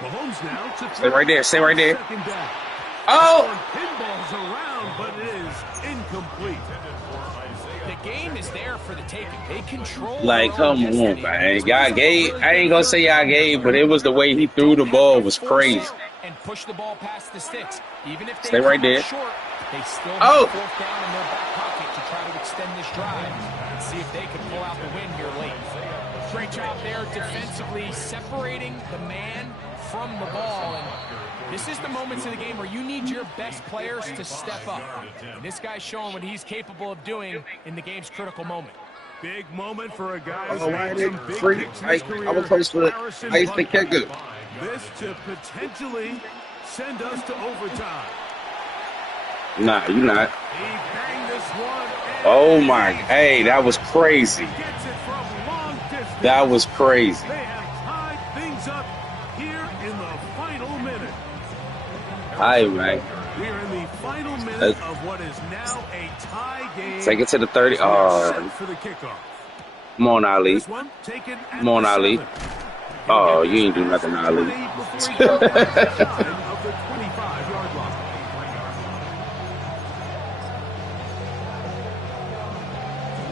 Mahomes now to Stay right there. Stay right there. Oh! Pinballs around, but it is incomplete. The game is there for the taking. They control. Like, come on, man. Y'all gave. I ain't gonna say y'all gave, but it was the way he threw the ball was crazy. And push the ball past the sticks. Even if they stay right there. Short, they still have fourth down in their back pocket to try to extend this drive and see if they can pull out the win here late. Great job there defensively, separating the man from the ball. And this is the moments in the game where you need your best players to step up. And this guy's showing what he's capable of doing in the game's critical moment. Big moment for a guy who's why made they some big free? kicks in his career. I was close to it. I used to kick it. This to potentially send us to overtime. Nah, you not. He banged this one Oh my, hey, that was crazy. Gets it from long distance. That was crazy. They have tied things up here in the final minute. All right, man. We are in the final minute of what is now a tie game. Take it to the 30. Set Oh, for the kickoff. come on, Ali. This one taken at Come on, the Ali. 7. Oh, you ain't do nothing, Ali. Before he goes outside of the 25-yard line.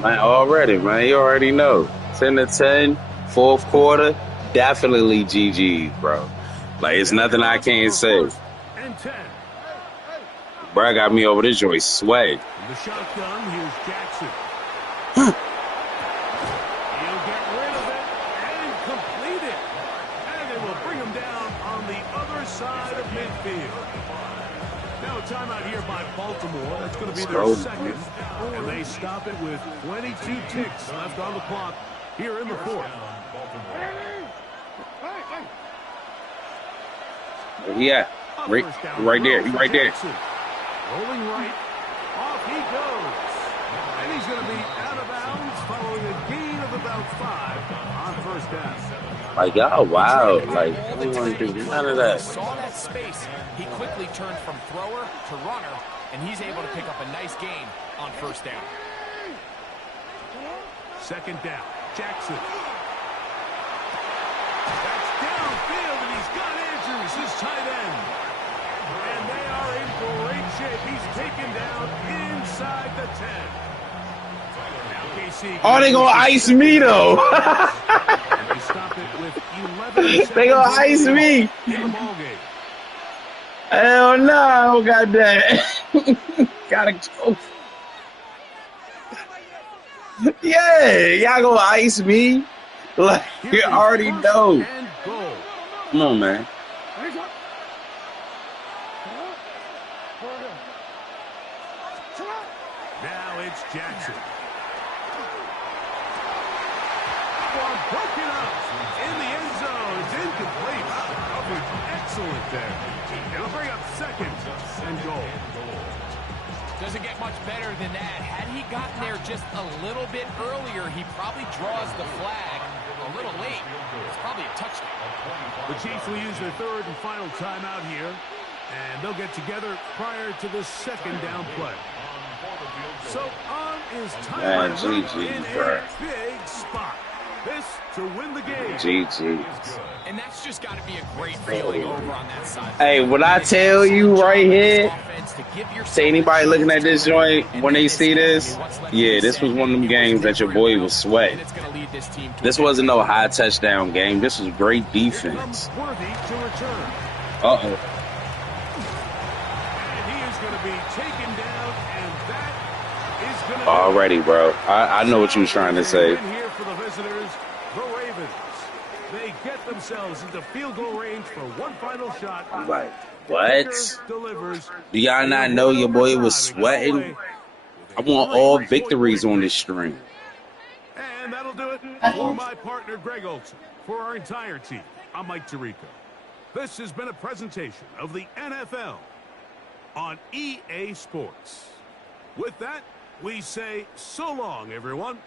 Man, already, man. You already know. 10-10, fourth quarter, definitely GG's, bro. Like, it's nothing I can't say. And 10. Bro, got me over this joint sweat. In the shotgun, here's Jackson. He'll get rid of it and complete it. And they will bring him down on the other side of midfield. Now a timeout here by Baltimore. That's going to be their second. And they stop it with 22 ticks left on the clock here in the fourth. Yeah, right there. You right there. Rolling right. Off he goes. And he's going to be out of bounds following a gain of about 5 on first down. Like, y'all, wow. Like, we want to do none of that. Saw that space. He quickly turned from thrower to runner, and he's able to pick up a nice gain on first down. Second down. Jackson. That's downfield, and he's got Andrews, his tight end. And they are in great shape. He's taken down inside the 10. Now KC. Oh, they gonna ice me, though. And they stop it with 11 seconds. They gonna ice me. In the ballgame. Hell no, goddamn. Gotta go. Yeah, y'all gonna ice me? Like, you already know. Come on, man. Now it's Jackson. One broken up in the end zone. It's incomplete. Coverage excellent there. It'll bring up second and goal. Doesn't get much better than that. Had he gotten there just a little bit earlier, he probably draws the flag a little late. It's probably a touchdown. The Chiefs will use their third and final timeout here, and they'll get together prior to the second down play. So on is timeout in a big spot. This to win the game. GG's. And that's just got to be a great feeling over on that side. Hey, when I tell you right here, say anybody looking at this joint, when they see this, yeah, this was one of them games that your boy was sweating. This wasn't no high touchdown game. This was great defense. Uh-oh. And he is going to be taken down, and that is going to Already, bro. I know what you was trying to say. Here for the visitors, the Ravens. They get themselves into field goal range for one final shot. I'm like, what? Delivers. Do y'all not know your boy was sweating? I want all victories on this stream. And that'll do it for my partner, Greg Olson. For our entire team, I'm Mike Tirico. This has been a presentation of the NFL on EA Sports. With that, we say so long, everyone.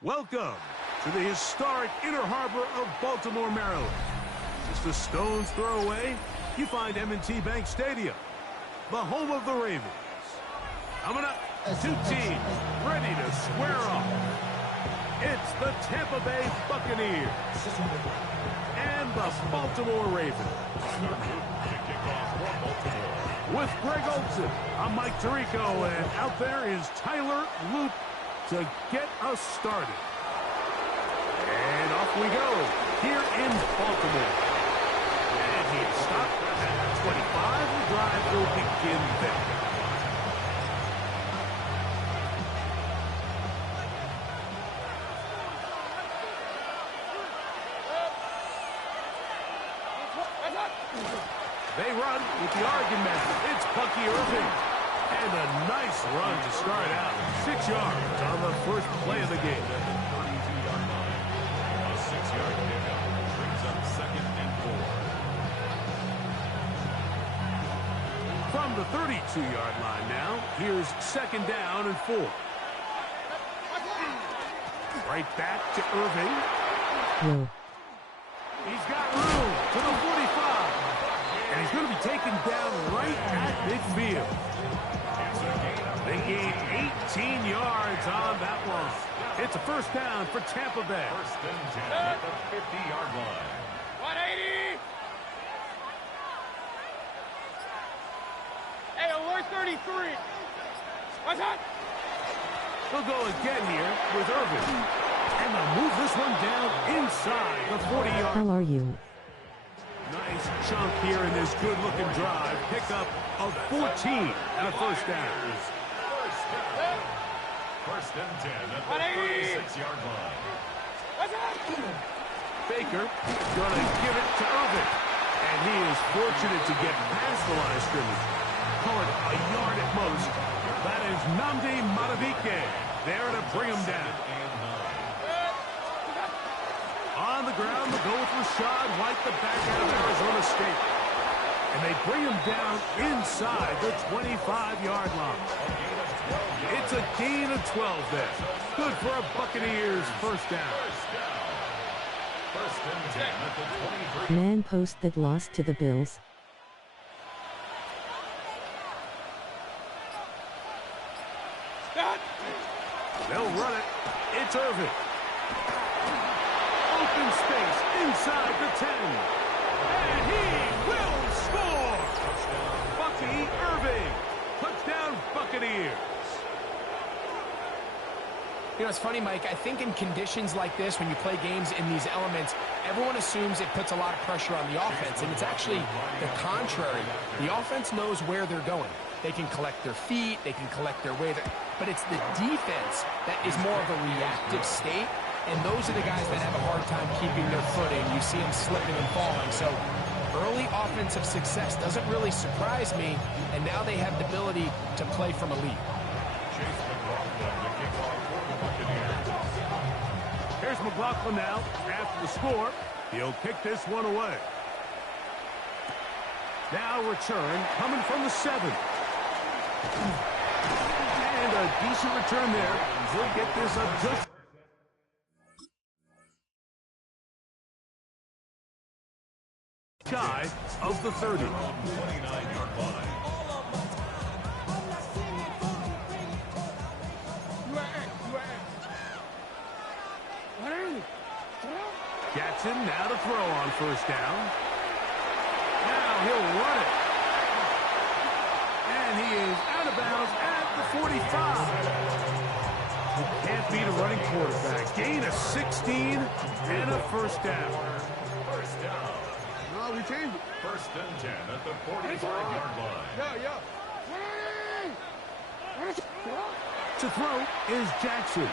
Welcome to the historic Inner Harbor of Baltimore, Maryland. Just a stone's throw away, you find M&T Bank Stadium, the home of the Ravens. Coming up, two teams ready to square off. It's the Tampa Bay Buccaneers and the Baltimore Ravens. With Greg Olson, I'm Mike Tirico, and out there is Tyler Loop to get us started. And off we go here in Baltimore. And he's stopped at 25. The drive will begin there. They run with the argument. It's Bucky Irving. And a nice run to start out. 6 yards on the first play of the game. A 6-yard pickup brings up 2nd and 4. From the 32-yard line now, here's 2nd down and 4. Right back to Irving. Whoa. He's got room to the 45. And he's going to be taken down right at midfield. They gain 18 yards on that one. It's a first down for Tampa Bay. 1st and 10 at the 50-yard line. 180. Hey, alert 33. What's that? They'll go again here with Irving. And they'll move this one down inside the 40-yard. How are you? Nice chunk here in this good-looking drive. Pick up of 14 and a first down. 1st and 10 at the 36-yard line. Baker gonna give it to Irving. And he is fortunate to get past the line of scrimmage. Call it a yard at most. That is Nnamdi Madubuike there to bring him down. On the ground, they'll go with Rashad White, the back out of Arizona State. And they bring him down inside the 25-yard line. It's a gain of 12 there. Good for a Buccaneers first down. 1st and 10 at the 23. Man post that lost to the Bills. They'll run it. It's Irving. Open space inside the 10. And he will score. Bucky Irving. Touchdown Buccaneers. You know, it's funny, Mike. I think in conditions like this, when you play games in these elements, everyone assumes it puts a lot of pressure on the offense, and it's actually the contrary. The offense knows where they're going. They can collect their feet, they can collect their way, but it's the defense that is more of a reactive state, and those are the guys that have a hard time keeping their footing. You see them slipping and falling. So early offensive success doesn't really surprise me, and now they have the ability to play from a lead. Here's McLaughlin now. After the score, he'll kick this one away. Now return coming from the 7. And a decent return there. He'll get this up just shy of the 30. 29-yard line. Jackson now to throw on first down. Now he'll run it. And he is out of bounds at the 45. You can't beat a running quarterback. Gain of 16 and a first down. First down. No, we changed it. 1st and 10 at the 45-yard line. Yeah. To throw is Jackson.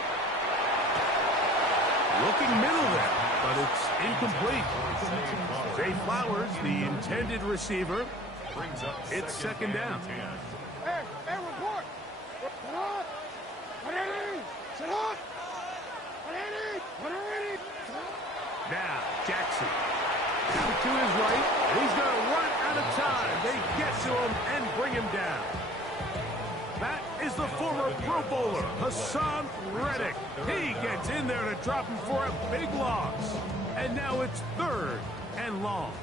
Looking middle there, but it's incomplete. Zay Flowers, the intended receiver. Brings up It's 2nd down. Hey, report. Now, Jackson. Out to his right. And he's going to run out of time. They get to him and bring him down. That is the former Our Pro Bowler, Hassan Reddick. He gets in there to drop him for a big loss. And now it's 3rd and long.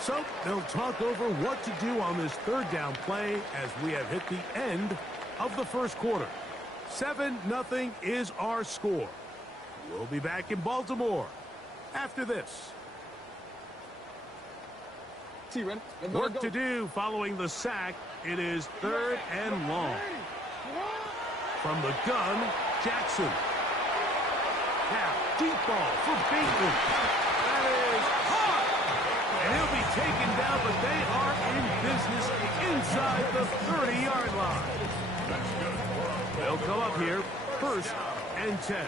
So they'll talk over what to do on this 3rd down play as we have hit the end of the first quarter. 7-0 is our score. We'll be back in Baltimore after this. Work to do following the sack. It is 3rd and long. From the gun, Jackson. Now, deep ball for Bateman. That is hot. And he'll be taken down, but they are in business inside the 30-yard line. They'll come up here, 1st and 10.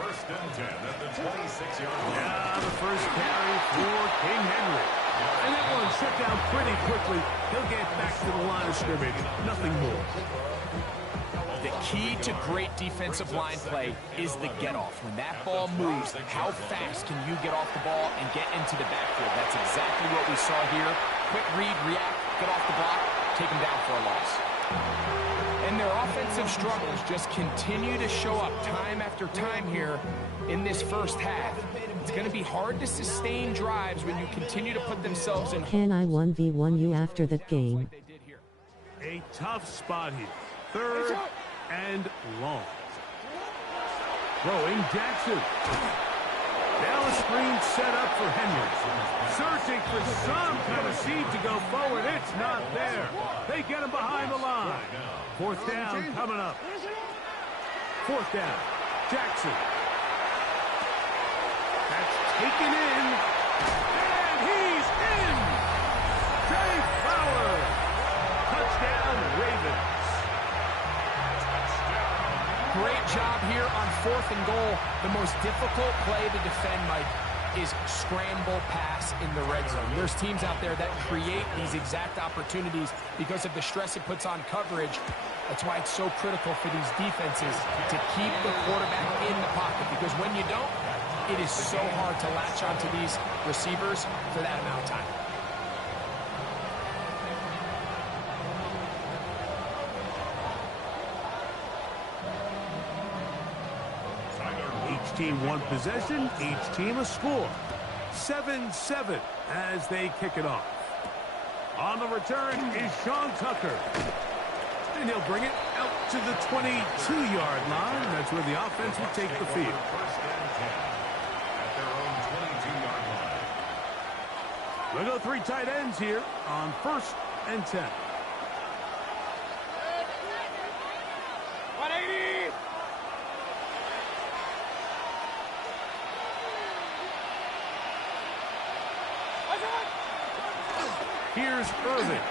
1st and 10 at the 26-yard line. Yeah, the first carry for King Henry. And that one shut down pretty quickly. He'll get back to the line of scrimmage. Nothing more. The key to great defensive line play is the get-off. When that ball moves, how fast can you get off the ball and get into the backfield? That's exactly what we saw here. Quick read, react, get off the block, take him down for a loss. And their offensive struggles just continue to show up time after time here in this first half. It's going to be hard to sustain drives when you continue to put themselves in. Can I 1v1 you after that game? A tough spot here. 3rd and long. Throwing Jackson. Now a screen set up for Henry. Searching for some kind of seed to go forward. It's not there. They get him behind the line. 4th down coming up. 4th down. Jackson. That's taken in. And he's in. Jay Flowers. Touchdown, Ravens. Great job here on 4th and goal. The most difficult play to defend, Mike, is scramble pass in the red zone. There's teams out there that create these exact opportunities because of the stress it puts on coverage. That's why it's so critical for these defenses to keep the quarterback in the pocket, because when you don't, it is so hard to latch onto these receivers for that amount of time. Each team one possession, each team a score. 7-7 as they kick it off. On the return is Sean Tucker. And he'll bring it out to the 22-yard line. That's where the offense will take the field. 1st and 10 at their own 22-yard line. We'll go 3 tight ends here on 1st and 10. 180. Here's Irvin.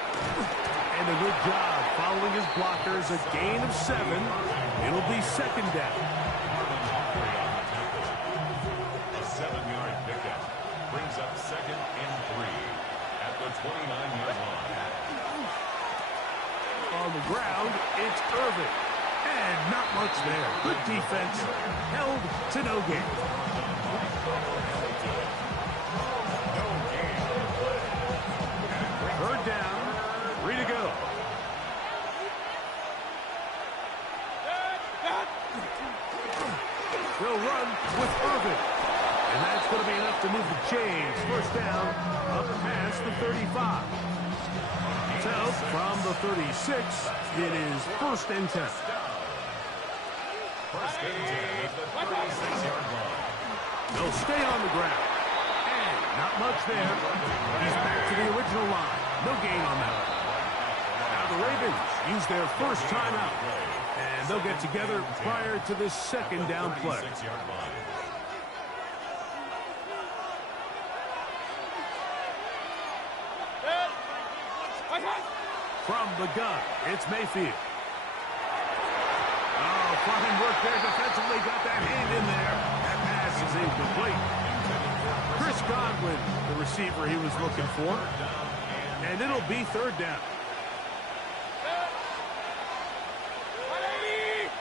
And a good job following his blockers. A gain of 7. It'll be 2nd down. A 7-yard pickup brings up 2nd and 3 at the 29-yard line. On the ground, it's Irvin. And not much there. Good defense. Held to no gain. Third down. 3 to go. They'll run with Irvin. And that's going to be enough to move the chains. 1st down up past the 35. So from the 36, it is 1st and 10. 1st and 10 at the 36-yard line. They'll stay on the ground. And not much there. He's back to the original line. No gain on that. Now the Ravens use their first timeout. And they'll get together prior to this 2nd down play. 36-yard line. From the gun, it's Mayfield. Oh, fine work there defensively. Got that hand in there. That pass is incomplete. Chris Godwin, the receiver he was looking for. And it'll be 3rd down. 180.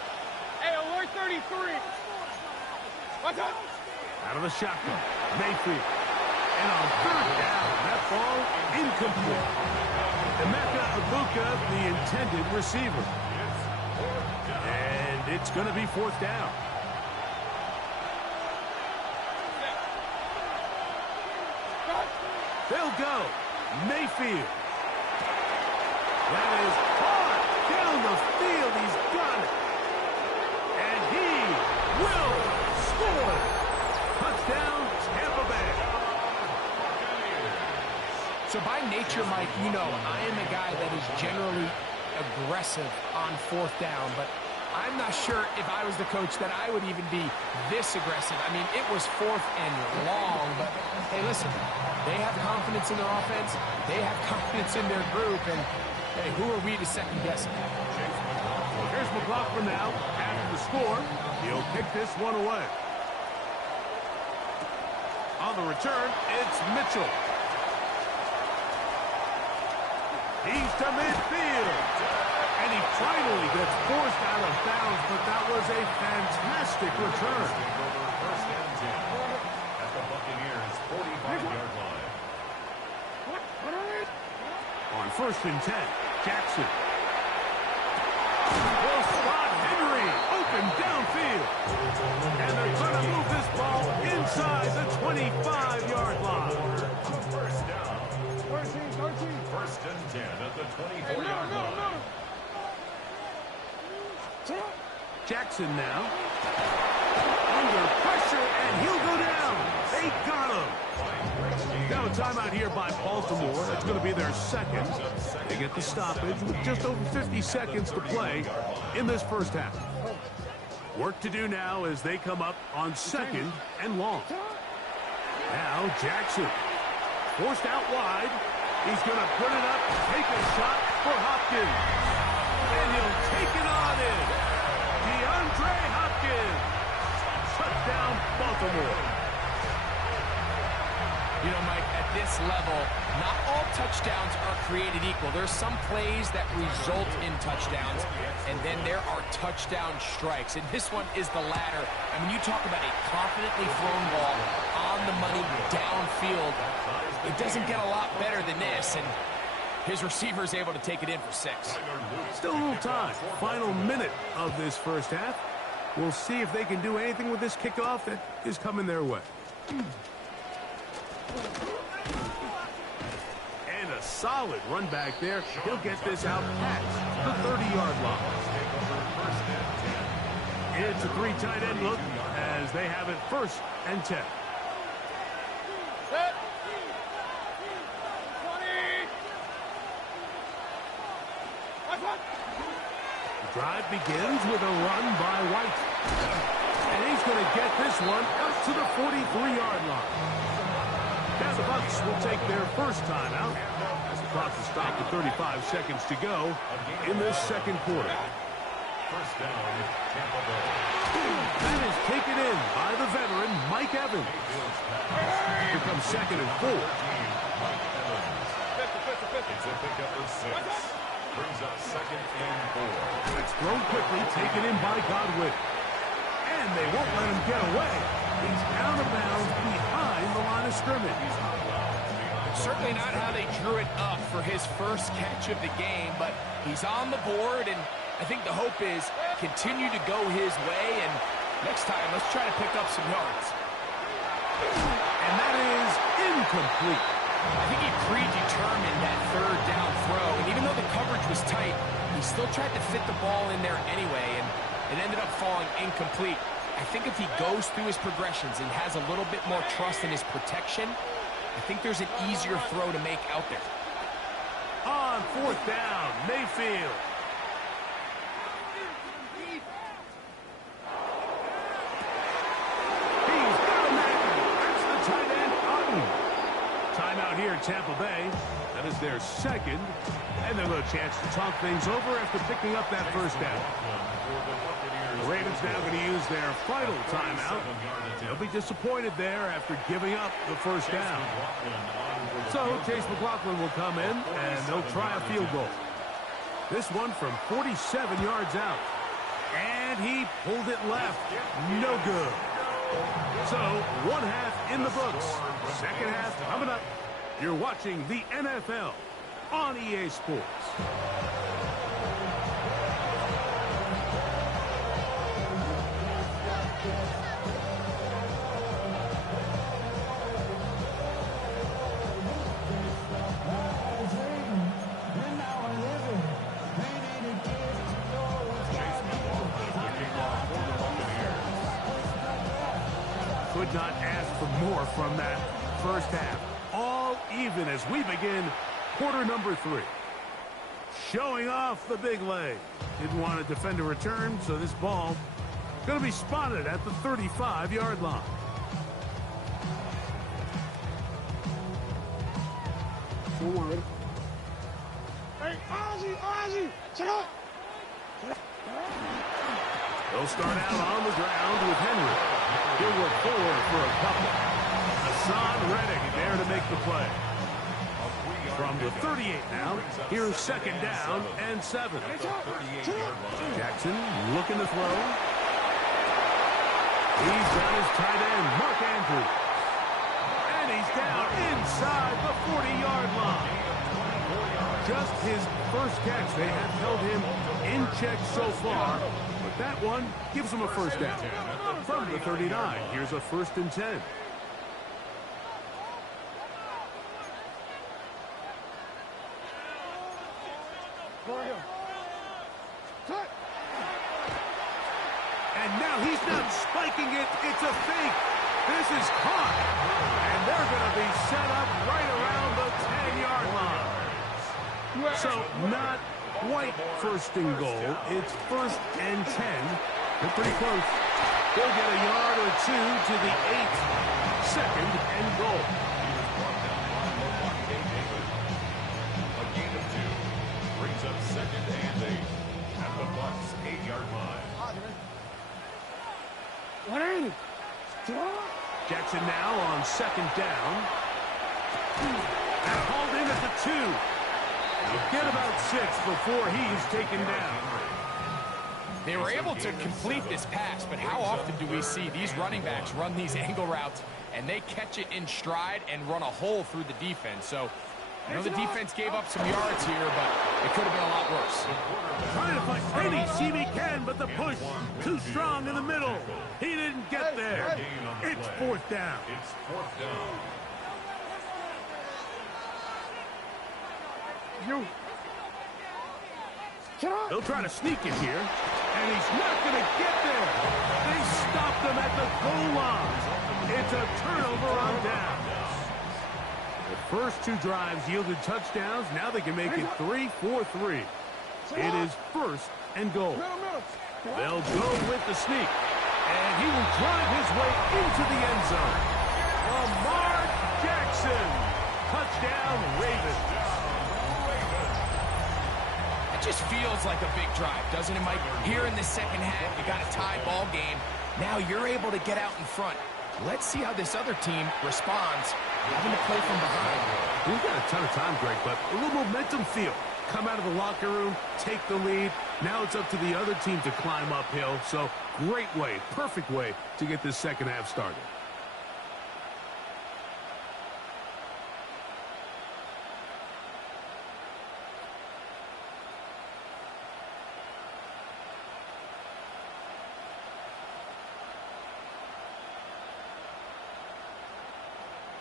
Hey, alert 33. What's up? Out of the shotgun, Mayfield. And on third down, that ball incomplete. Emeka Ibuka, the intended receiver. And it's going to be fourth down. They'll go. Mayfield. That is hard down the field. He's got it. And he will score. Touchdown, Tampa Bay. So by nature, Mike, you know, I am a guy that is generally aggressive on fourth down, but I'm not sure if I was the coach that I would even be this aggressive. I mean, it was fourth and long, but hey, listen, they have confidence in their offense. They have confidence in their group, and hey, who are we to second guess it? Well, here's McLaughlin now. After the score, he'll kick this one away. On the return, it's Mitchell. He's to midfield. And he finally gets forced out of bounds, but that was a fantastic return. First and 10 at the Buccaneers' 45-yard line. On first and 10, Jackson. Will spot Henry open downfield. And they're going to move this ball inside the 25-yard line. First down. First and 10 at the 24-yard line. Jackson now. Under pressure, and he'll go down. They got him. Now a timeout here by Baltimore. That's going to be their second. They get the stoppage with just over 50 seconds to play in this first half. Work to do now as they come up on second and long. Now Jackson. Forced out wide. He's going to put it up, take a shot for Hopkins. And he'll take it on in. DeAndre Hopkins. Touchdown, Baltimore. You know, Mike, at this level, not all touchdowns are created equal. There's some plays that result in touchdowns, and then there are touchdown strikes. And this one is the latter. I mean, you talk about a confidently thrown ball on the money downfield. It doesn't get a lot better than this, and his receiver is able to take it in for 6. Still a little time. Final minute of this first half. We'll see if they can do anything with this kickoff that is coming their way. And a solid run back there. He'll get this out past the 30-yard line. It's a 3 tight end look as they have it first and 10. The drive begins with a run by White. And he's going to get this one out to the 43-yard line. Now the Bucs will take their first timeout as the clock is stopped with 35 seconds to go in this second quarter. First down, Tampa Bay. That is taken in by the veteran Mike Evans. Here comes second and 4. It's a pickup of 6. Brings up second and 4. It's thrown quickly, taken in by Godwin. And they won't let him get away. He's out of bounds behind the line of scrimmage. Certainly not how they drew it up for his first catch of the game, but he's on the board, and I think the hope is continue to go his way, and next time, let's try to pick up some yards. And that is incomplete. I think he predetermined that third down throw, and even though the coverage was tight, he still tried to fit the ball in there anyway, and it ended up falling incomplete. I think if he goes through his progressions and has a little bit more trust in his protection, I think there's an easier throw to make out there. On fourth down, Mayfield. He's got a man. That's the tight end, Otten. Timeout here at Tampa Bay. That is their second. And they'll have a chance to talk things over after picking up that first down. The Ravens now going to use their final timeout. They'll be disappointed there after giving up the first down. So Chase McLaughlin will come in, and they'll try a field goal. This one from 47 yards out. And he pulled it left. No good. So, one half in the books. Second half coming up. You're watching the NFL on EA Sports. Could not ask for more from that first half. All even as we begin quarter number 3. Showing off the big leg. Didn't want to defend a return, so this ball going to be spotted at the 35-yard line. Hey, Ozzy, shut up. They'll start out on the ground with Henry. He'll look forward for a couple. Hassan Reddick there to make the play. From the 38 now, here's second down and 7. Jackson looking to throw. He's got his tight end, Mark Andrews. And he's down inside the 40-yard line. Just his first catch. They have held him in check so far. But that one gives him a first down. From the 39, here's a 1st and 10. And now he's not spiking it. It's a fake. This is caught. And they're going to be set up right around the 10-yard line. So not quite 1st and goal. It's 1st and 10. They're pretty close. They'll get a yard or 2 to the 8. 2nd and goal. A gain of 2 brings up 2nd and 8 at the Bucs' 8-yard line. Jackson now on 2nd down. And hauled in at the 2. He'll get about 6 before he's taken down. They were able to complete this pass, but how often do we see these running backs run these angle routes and they catch it in stride and run a hole through the defense? So, I know the defense gave up some yards here, but it could have been a lot worse. Trying to find any seam he can, but the push too strong in the middle. He didn't get there. It's 4th down. It's 4th down. They'll try to sneak it here, and he's not going to get there. They stopped him at the goal line. It's a turnover on down. The first 2 drives yielded touchdowns. Now they can make it 3-4-3. It is 1st and goal. They'll go with the sneak, and he will drive his way into the end zone. Lamar Jackson. Touchdown, Ravens. It just feels like a big drive, doesn't it, Mike? Here in the second half, you got a tie ball game. Now you're able to get out in front. Let's see how this other team responds, having to play from behind. We've got a ton of time, Greg, but a little momentum feel. Come out of the locker room, take the lead. Now it's up to the other team to climb uphill. So great way, perfect way to get this second half started.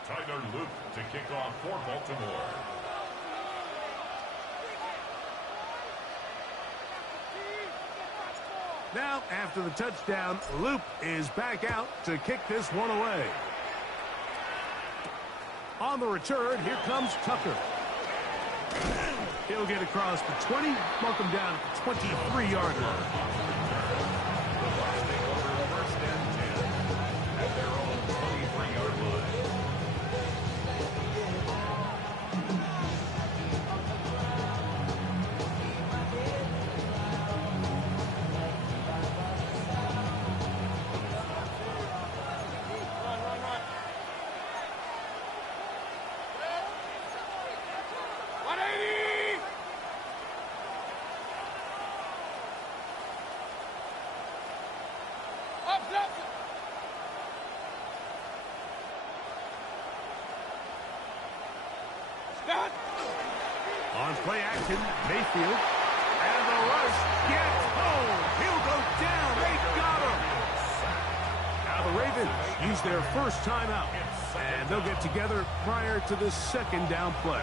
Tyler Luke to kick off for Baltimore. Now, after the touchdown, Loop is back out to kick this one away. On the return, here comes Tucker. He'll get across the 20, mark him down at the 23-yard line. The Bucs take over 1st and 10 at their own 23-yard line. On play action, Mayfield. And the rush gets home. He'll go down. They got him. Now the Ravens use their first timeout. And they'll get together prior to the second down play.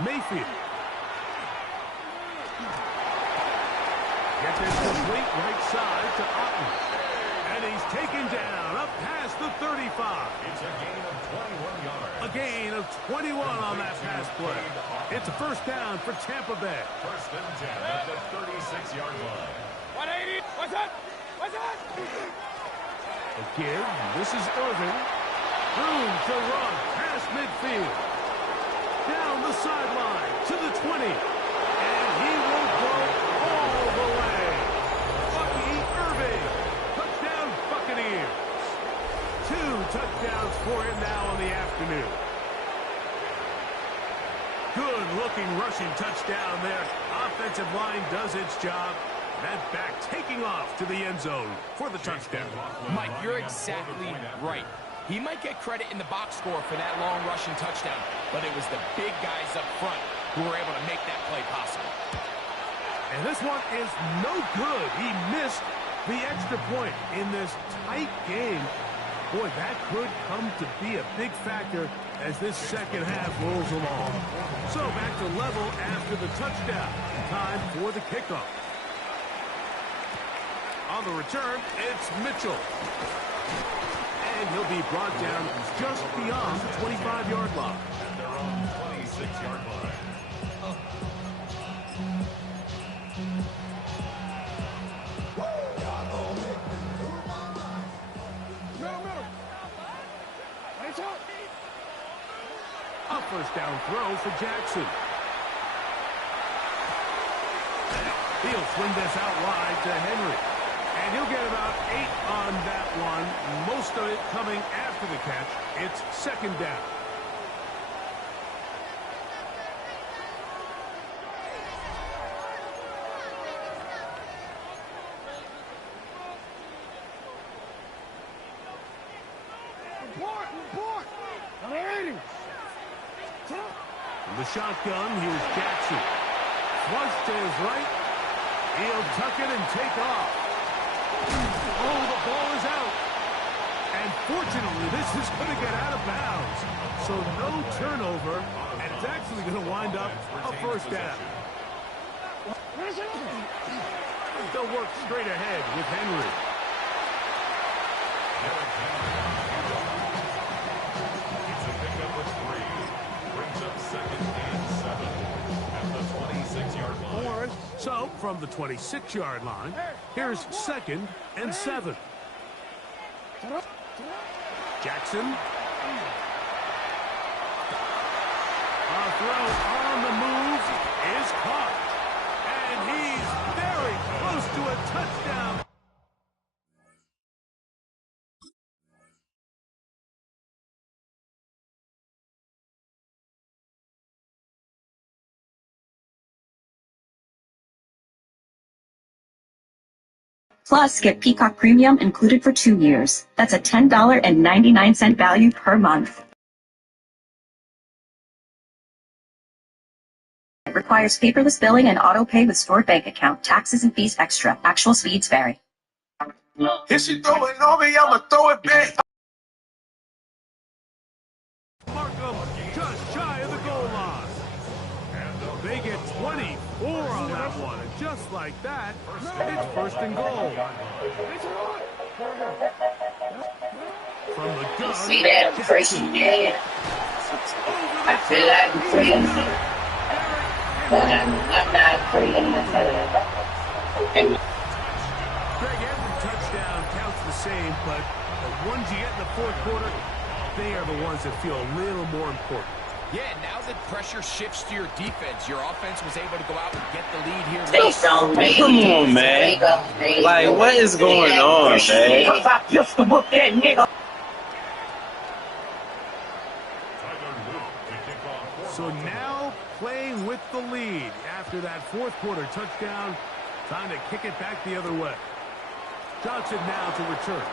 Mayfield. Get this complete right side to Otten. And he's taken down up past the 35. It's a gain of 21 yards. A gain of 21 on that pass play. It's a first down for Tampa Bay. First and 10 at the 36-yard line. 180. What's that? What's that? A give. This is Irvin. Room to run past midfield. Down the sideline to the 20. And he will go all the way. Bucky Irving. Touchdown Buccaneers. 2 touchdowns for him now in the afternoon. Good-looking rushing touchdown there. Offensive line does its job. That back taking off to the end zone for the touchdown. Mike, you're exactly right. He might get credit in the box score for that long rushing touchdown, but it was the big guys up front who were able to make that play possible. And this one is no good. He missed the extra point in this tight game. Boy, that could come to be a big factor as this second half rolls along. So back to level after the touchdown. Time for the kickoff. On the return, it's Mitchell. And he'll be brought down just beyond the 25-yard line. At their own 26-yard line. A first down throw for Jackson. He'll swing this out wide to Henry. And he'll get about 8 on that one. Most of it coming after the catch. It's second down. In the shotgun, here's Jackson. Flush to his right. He'll tuck it and take off. Oh, the ball is out. And fortunately, this is going to get out of bounds. So no turnover, and it's actually going to wind up a first down. They'll work straight ahead with Henry. It's a pickup of 3. Brings up second and 7 at the 26-yard line. So, from the 26-yard line, here's second and 7. Jackson. A throw on the move is caught. And he's very close to a touchdown. Plus, get Peacock Premium included for 2 years. That's a $10.99 value per month. It requires paperless billing and auto pay with stored bank account. Taxes and fees extra. Actual speeds vary. If she throw it on me, I'ma throw it back. Markham just shy of the goal line. And they get 24 on that one. And just like that, it's first and goal. From the gun, See that freaking game? I feel like I'm crazy, but I'm not crazy. Greg, every touchdown counts the same, but the ones you get in the fourth quarter, they are the ones that feel a little more important. Yeah, now that pressure shifts to your defense, your offense was able to go out and get the lead here late. Come on, man. Like, what is going on, man? So now playing with the lead after that fourth quarter touchdown. Time to kick it back the other way. Johnson now to return.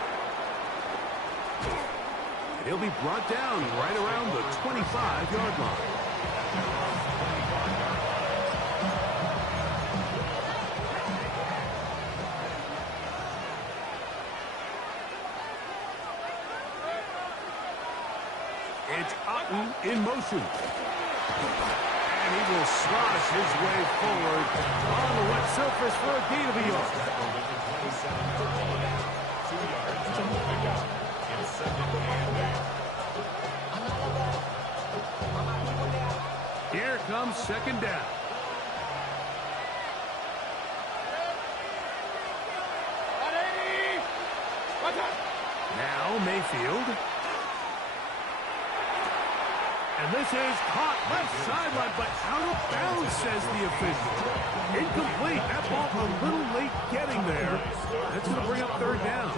He'll be brought down right around the 25-yard line. It's Otten in motion. And he will slosh his way forward on the wet surface for a gain of a yard. Here comes second down. Now Mayfield. And this is caught left sideline, but out of bounds, says the official. Incomplete. That ball a little late getting there. That's going to bring up third down.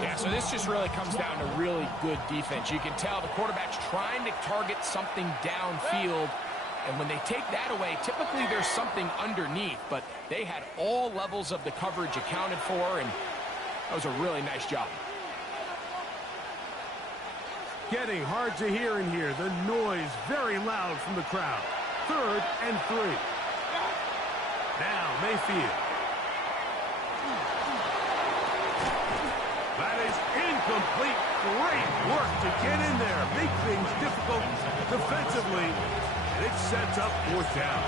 Yeah, so this just really comes down to really good defense. You can tell the quarterback's trying to target something downfield, and when they take that away, typically there's something underneath, but they had all levels of the coverage accounted for, and that was a really nice job. Getting hard to hear in here. The noise very loud from the crowd. 3rd and 3. Now Mayfield. That is incomplete. Great work to get in there. Make things difficult defensively. And it sets up 4th down.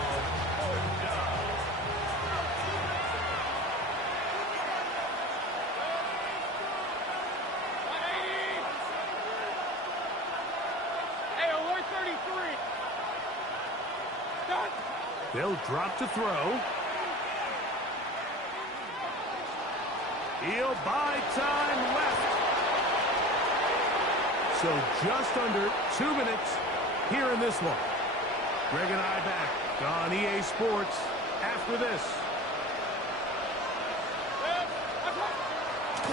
They'll drop to throw. He'll buy time left. So just under 2 minutes here in this one. Greg and I back on EA Sports after this.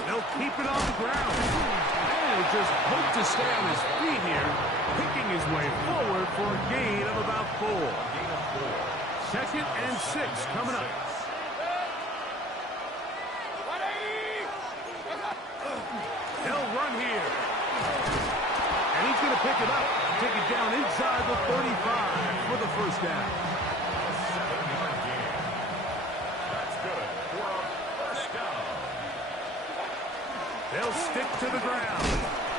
They'll keep it on the ground. And he'll just hope to stay on his feet here, picking his way forward for a gain of about 4. 2nd and 6 coming up. They'll run here. And he's going to pick it up. Take it down inside the 35 for the first down. That's good for a first down. They'll stick to the ground.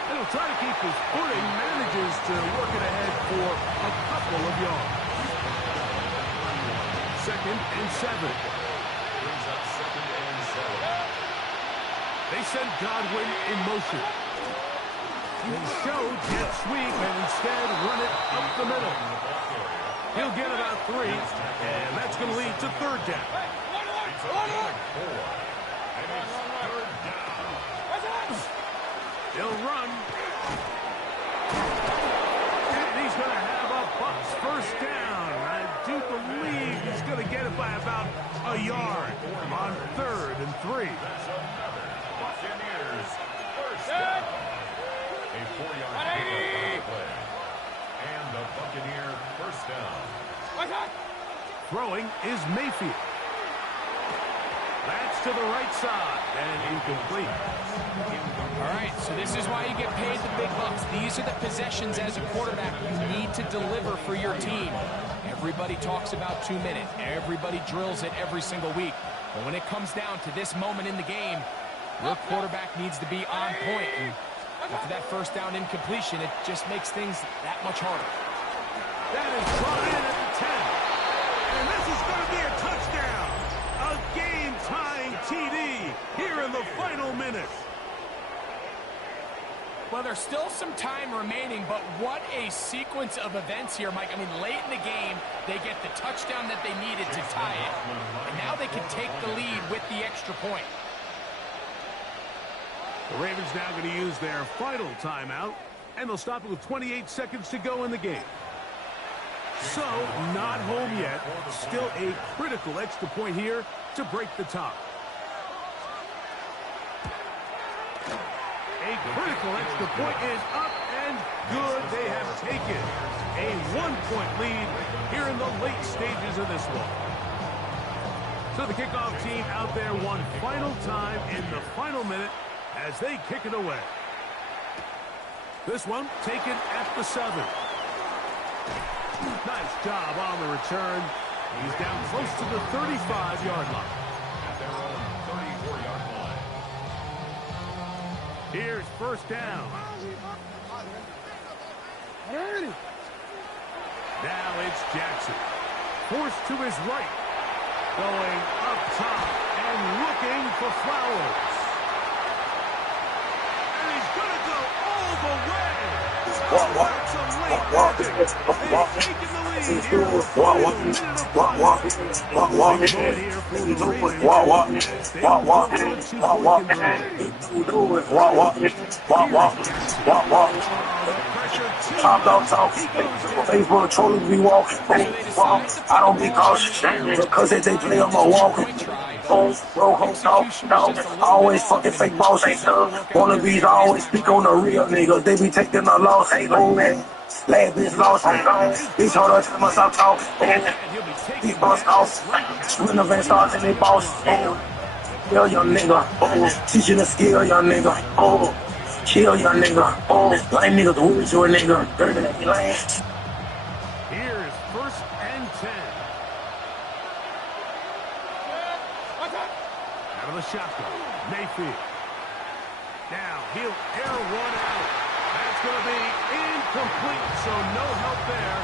And he'll try to keep his footing. Manages to work it ahead for a couple of yards. 2nd and 7. Brings up 2nd and 7. They send Godwin in motion. They show jet sweep and instead run it up the middle. He'll get about 3, and that's going to lead to 3rd down. It's a 4. And it's 3rd down. He'll run. And he's going to have a Bucs first down. I do believe he's going to get it by about a yard on 3rd and 3. That's another Buccaneers first down. A 4-yard pickup play. And the Buccaneer first down. Throwing is Mayfield. That's to the right side and incomplete. All right, so this is why you get paid the big bucks. These are the possessions as a quarterback you need to deliver for your team. Everybody talks about 2 minutes. Everybody drills it every single week. But when it comes down to this moment in the game, your quarterback needs to be on point. And after that first down incompletion, it just makes things that much harder. That is brought in at the 10. And this is going to be a touchdown. A game-tying TD here in the final minutes. Well, there's still some time remaining, but what a sequence of events here, Mike. I mean, late in the game, they get the touchdown that they needed to tie it, and now they can take the lead with the extra point. The Ravens now going to use their final timeout, and they'll stop it with 28 seconds to go in the game. So, not home yet. Still a critical extra point here to break the tie. A critical extra point is up and good. They have taken a 1-point lead here in the late stages of this one. So the kickoff team out there one final time in the final minute as they kick it away. This one taken at the 7. Nice job on the return. He's down close to the 35-yard line. At their own 34-yard line. Here's first down. Now it's Jackson. Forced to his right. Going up top and looking for Flowers. And he's going to go all the way. That's a late magic. They've taken the lead here. Top dog talk. Facebook trolling be walking. I don't be cautious because they play on my walking. Bro, dog. Always fucking fake boss. Wannabes always speak on the real niggas. They be taking the loss. Hey, man. Lad bitch lost. Bitch, hold on, tell me stop talking. He bust off. When the van starts and they boss. Kill your nigga. Teaching the skill, your nigga. Kill your nigga. Lame niggas wood your nigga. Dirty lane. Here's first and 10. Out of the shotgun, Mayfield. Now he'll air one out. That's going to be incomplete, so no help there.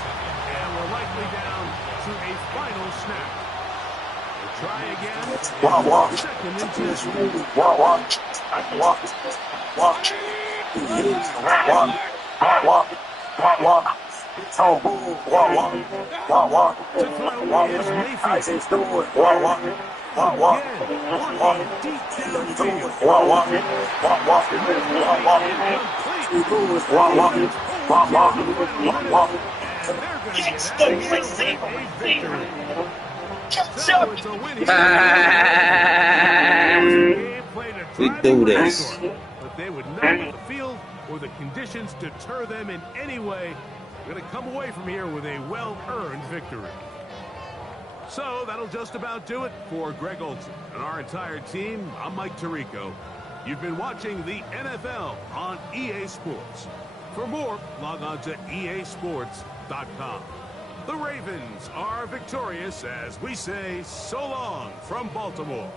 And we're likely down to a final snap. We'll try again. Second and 10. We do this. But they would not let the field or the conditions deter them in any way. They're going to come away from here with a well-earned victory. So that'll just about do it for Greg Olson and our entire team. I'm Mike Tirico. You've been watching the NFL on EA Sports. For more, log on to easports.com. The Ravens are victorious as we say so long from Baltimore.